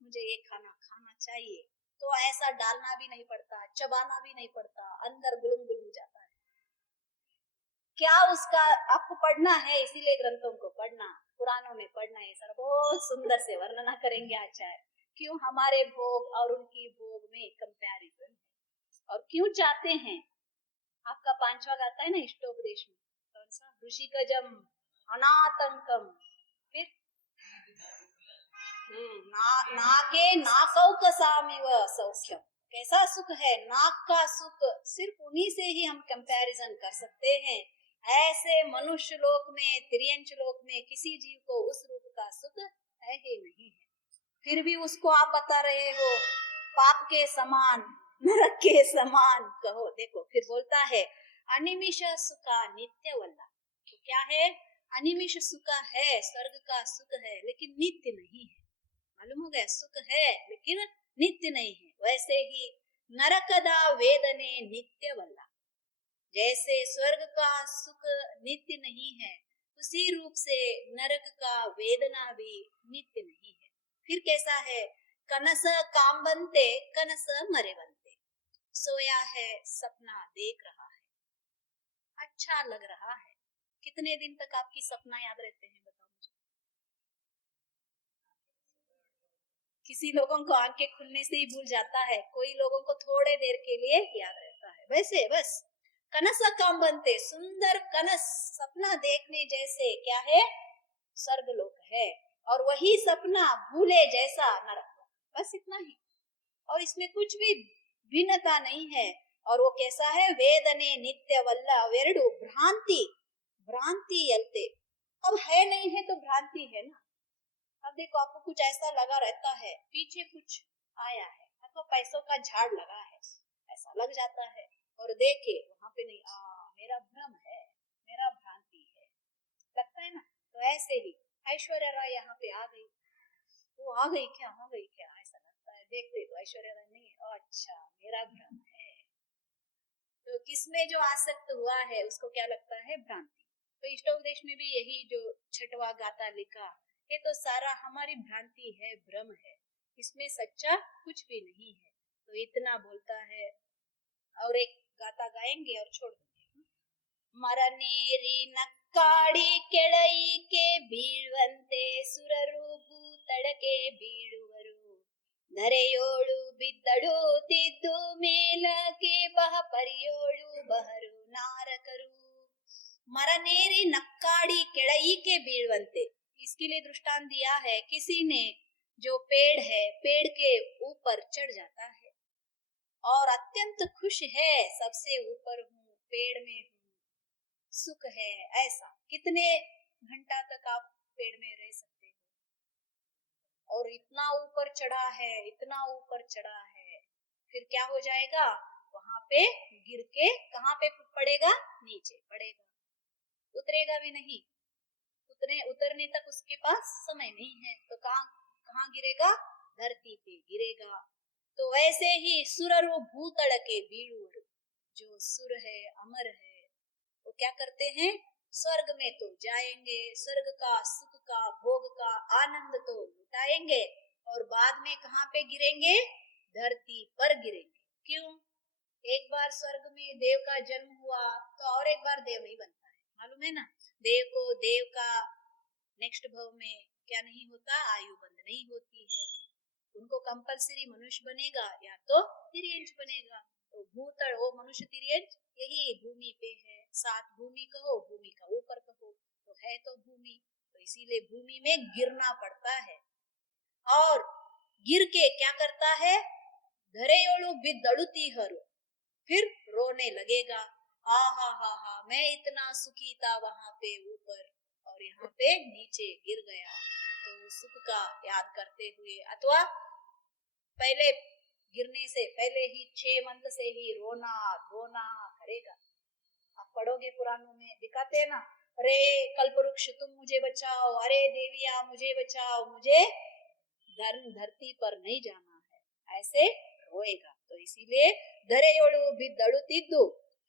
मुझे ये खाना खाना चाहिए, तो ऐसा डालना भी नहीं पड़ता, चबाना भी नहीं पड़ता, अंदर गुलुम गुलुम जाता है। क्या उसका आपको पढ़ना है, इसीलिए ग्रंथों को पढ़ना, पुराणों में पढ़ना, ये सारा बहुत सुंदर से वर्णना करेंगे आचार्य, क्यों हमारे भोग और उनकी भोग में कंपैरिजन है, और क्यों चाहते हैं। आपका 5वां गाता है ना इष्टोपदेश में, कौन सा, ऋषिकजम अनातंकम, फिर नाके नाकौकसामिव सौख्यम, कैसा सुख है, नाक का सुख, सिर्फ उन्हीं से ही हम कंपैरिजन कर सकते हैं। ऐसे मनुष्य लोक में, तिर्यंच लोक में किसी जीव को उस रूप का सुख है ही नहीं है, फिर भी उसको आप बता रहे हो पाप के समान, नरक के समान कहो। देखो फिर बोलता है अनिमिष सुखा नित्य वल्ला, तो क्या है, अनिमिष सुख है, स्वर्ग का सुख है, लेकिन नित्य नहीं है। मालूम हो गया, सुख है लेकिन नित्य नहीं है। वैसे ही नरकदा वेदने नित्य वल्ला, जैसे स्वर्ग का सुख नित्य नहीं है, उसी रूप से नरक का वेदना भी नित्य नहीं है। फिर कैसा है, कनस काम बनते कनस मरे बनते, सोया है सपना देख रहा है, अच्छा लग रहा है। कितने दिन तक आपकी सपना याद रहते हैं बताओ मुझे। किसी लोगों को आंखें खुलने से ही भूल जाता है, कोई लोगों को थोड़े देर के लिए याद रहता है। वैसे बस कनस काम बनते, सुंदर कनस, सपना देखने जैसे क्या है, स्वर्ग लोक है, और वही सपना भूले जैसा नरक, बस इतना ही, और इसमें कुछ भी भिन्नता नहीं है। और वो कैसा है, वेदने नित्य वल्ला वेरडू भ्रांति, भ्रांति यलते, अब है नहीं है तो भ्रांति है ना। अब देखो आपको कुछ ऐसा लगा रहता है, पीछे कुछ आया है, अथवा पैसों का झाड़ लगा है, ऐसा लग जाता है, और देखे वहां पे नहीं, मेरा भ्रम है, मेरा भ्रांति है, लगता है ना। तो ऐसे ही ऐश्वर्या राय यहाँ पे आ गई, वो आ गई क्या, हो गई क्या, ऐसा लगता है, देखते तो ऐश्वर्या राय नहीं है, अच्छा मेरा भ्रम है। तो किसमें जो आसक्त हुआ है उसको क्या लगता है, भ्रांति। तो इष्टोपदेश में भी यही जो 6वां गाथा लिखा, ये तो सारा हमारी भ्रांति है, भ्रम है, इसमें सच्चा कुछ भी नहीं है। तो इतना बोलता है, और एक गाथा गाएंगे और छोड़ देंगे। मरनेरी नक्काड़ी ಕೆಳई के ಬೀಳ್ವಂತೆ ಸುರರು ಭೂತಳಕ್ಕೆ ಬೀಳುವರು, ಧರೆಯೋಳು ಬಿದ್ದಡು ತಿದ್ದು ಮೇಲಕ್ಕೆ ಬಹ ಪರಿಯೋಳು ಬಹರು ನಾರಕರು। मरनेरी नक्काड़ी ಕೆಳई के ಬೀಳ್ವಂತೆ, इसके लिए दृष्टांत दिया है, किसी ने जो पेड़ है, पेड़ के ऊपर चढ़ जाता है और अत्यंत खुश है, सबसे ऊपर हूँ, पेड़ में हूँ, सुख है, ऐसा। कितने घंटा तक आप पेड़ में रह सकते हो, और इतना ऊपर चढ़ा है, इतना ऊपर चढ़ा है, फिर क्या हो जाएगा, वहां पे गिर के कहाँ पे पड़ेगा, नीचे पड़ेगा, उतरेगा भी नहीं। उतरने तक उसके पास समय नहीं है, तो कहाँ कहाँ गिरेगा? धरती पे गिरेगा। तो वैसे ही सुररु भूतल के बीड़ुर, जो सुर है, अमर है, वो क्या करते हैं? स्वर्ग में तो जाएंगे, स्वर्ग का सुख का भोग का आनंद तो लुटाएंगे, और बाद में कहाँ पे गिरेंगे? धरती पर गिरेंगे। क्यों? एक बार स्वर्ग में देव का जन्म हुआ तो और एक बार देव नहीं बनता है, मालूम है ना? देव को देव का नेक्स्ट भव में क्या नहीं होता? आयु बंद नहीं होती है। उनको कंपलसरी मनुष्य बनेगा या तो तिर्यंच बनेगा। तो भूतल हो, मनुष्य तिर्यंच यही भूमि पे है। सात भूमि कहो, भूमि का ऊपर कहो, तो है तो भूमि, तो इसीलिए भूमि में गिरना पड़ता है। और गिर के क्या करता है? धरेयोळु बिदड़ुती हरु, फिर रोने लगेगा। आ हा हा हा, मैं इतना सुखी था वहां पे ऊपर और यहाँ पे नीचे गिर गया। तो सुख का याद करते हुए, अथवा पहले गिरने से पहले ही 6 मंथ से ही रोना धोना करेगा। आप पढ़ोगे पुराणों में दिखाते हैं ना, अरे कल्पवृक्ष तुम मुझे बचाओ, अरे देविया मुझे बचाओ, मुझे धरती पर नहीं जाना है, ऐसे रोएगा। तो इसीलिए धरेयोळु बिदड़ुतिद्दु,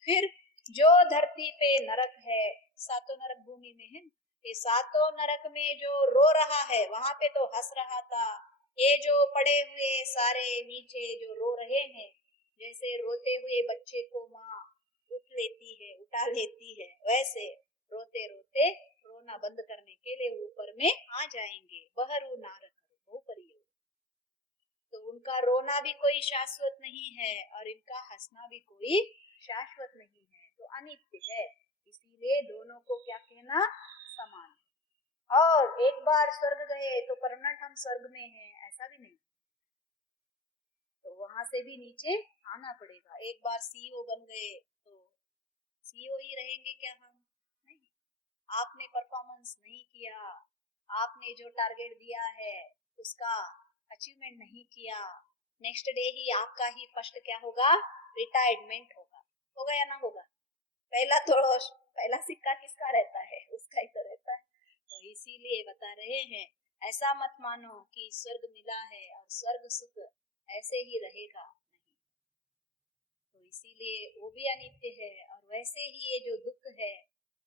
फिर जो धरती पे नरक है, सातों नरक भूमि में है, ये सातों नरक में जो रो रहा है, वहां पे तो हंस रहा था। ये जो पड़े हुए सारे नीचे जो रो रहे हैं, जैसे रोते हुए बच्चे को माँ उठा लेती है, वैसे रोते रोते रोना बंद करने के लिए ऊपर में आ जाएंगे। बहरू नारक बहुपरियो, तो उनका रोना भी कोई शाश्वत नहीं है और इनका हंसना भी कोई शाश्वत नहीं है, तो अनित्य है। इसीलिए दोनों को क्या कहना? समान। और एक बार स्वर्ग गए तो परमानेंट हम स्वर्ग में हैं, ऐसा भी नहीं, तो वहां से भी नीचे आना पड़ेगा। एक बार सीईओ बन गए तो सीईओ ही रहेंगे क्या? हम नहीं। आपने परफॉर्मेंस नहीं किया, आपने जो टारगेट दिया है उसका अचीवमेंट नहीं किया, नेक्स्ट डे ही आपका ही फर्स्ट क्या होगा? रिटायरमेंट होगा या ना होगा? पहला सिक्का किसका रहता है? उसका ही तो रहता है। तो इसीलिए बता रहे हैं, ऐसा मत मानो कि स्वर्ग मिला है और स्वर्ग सुख ऐसे ही रहेगा, नहीं। तो इसीलिए वो भी अनित्य है, और वैसे ही ये जो दुख है,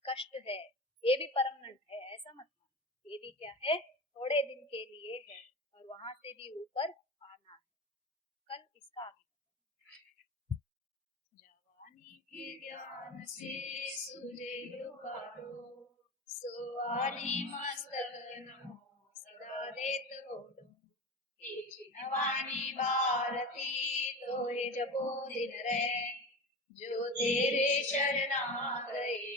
कष्ट है, ये भी परमानेंट है, ऐसा मत मानो। ये भी क्या है? थोड़े दिन के लिए है, और वहां से भी ऊपर आना है। कल इसका आगे जवानी के ज्ञान से सूझे लुकारो, सो आली मस्तक नमो सदा देत होडो। चिन्हवानी भारती तो ये जपो दिन रे, जो तेरे शरणा गए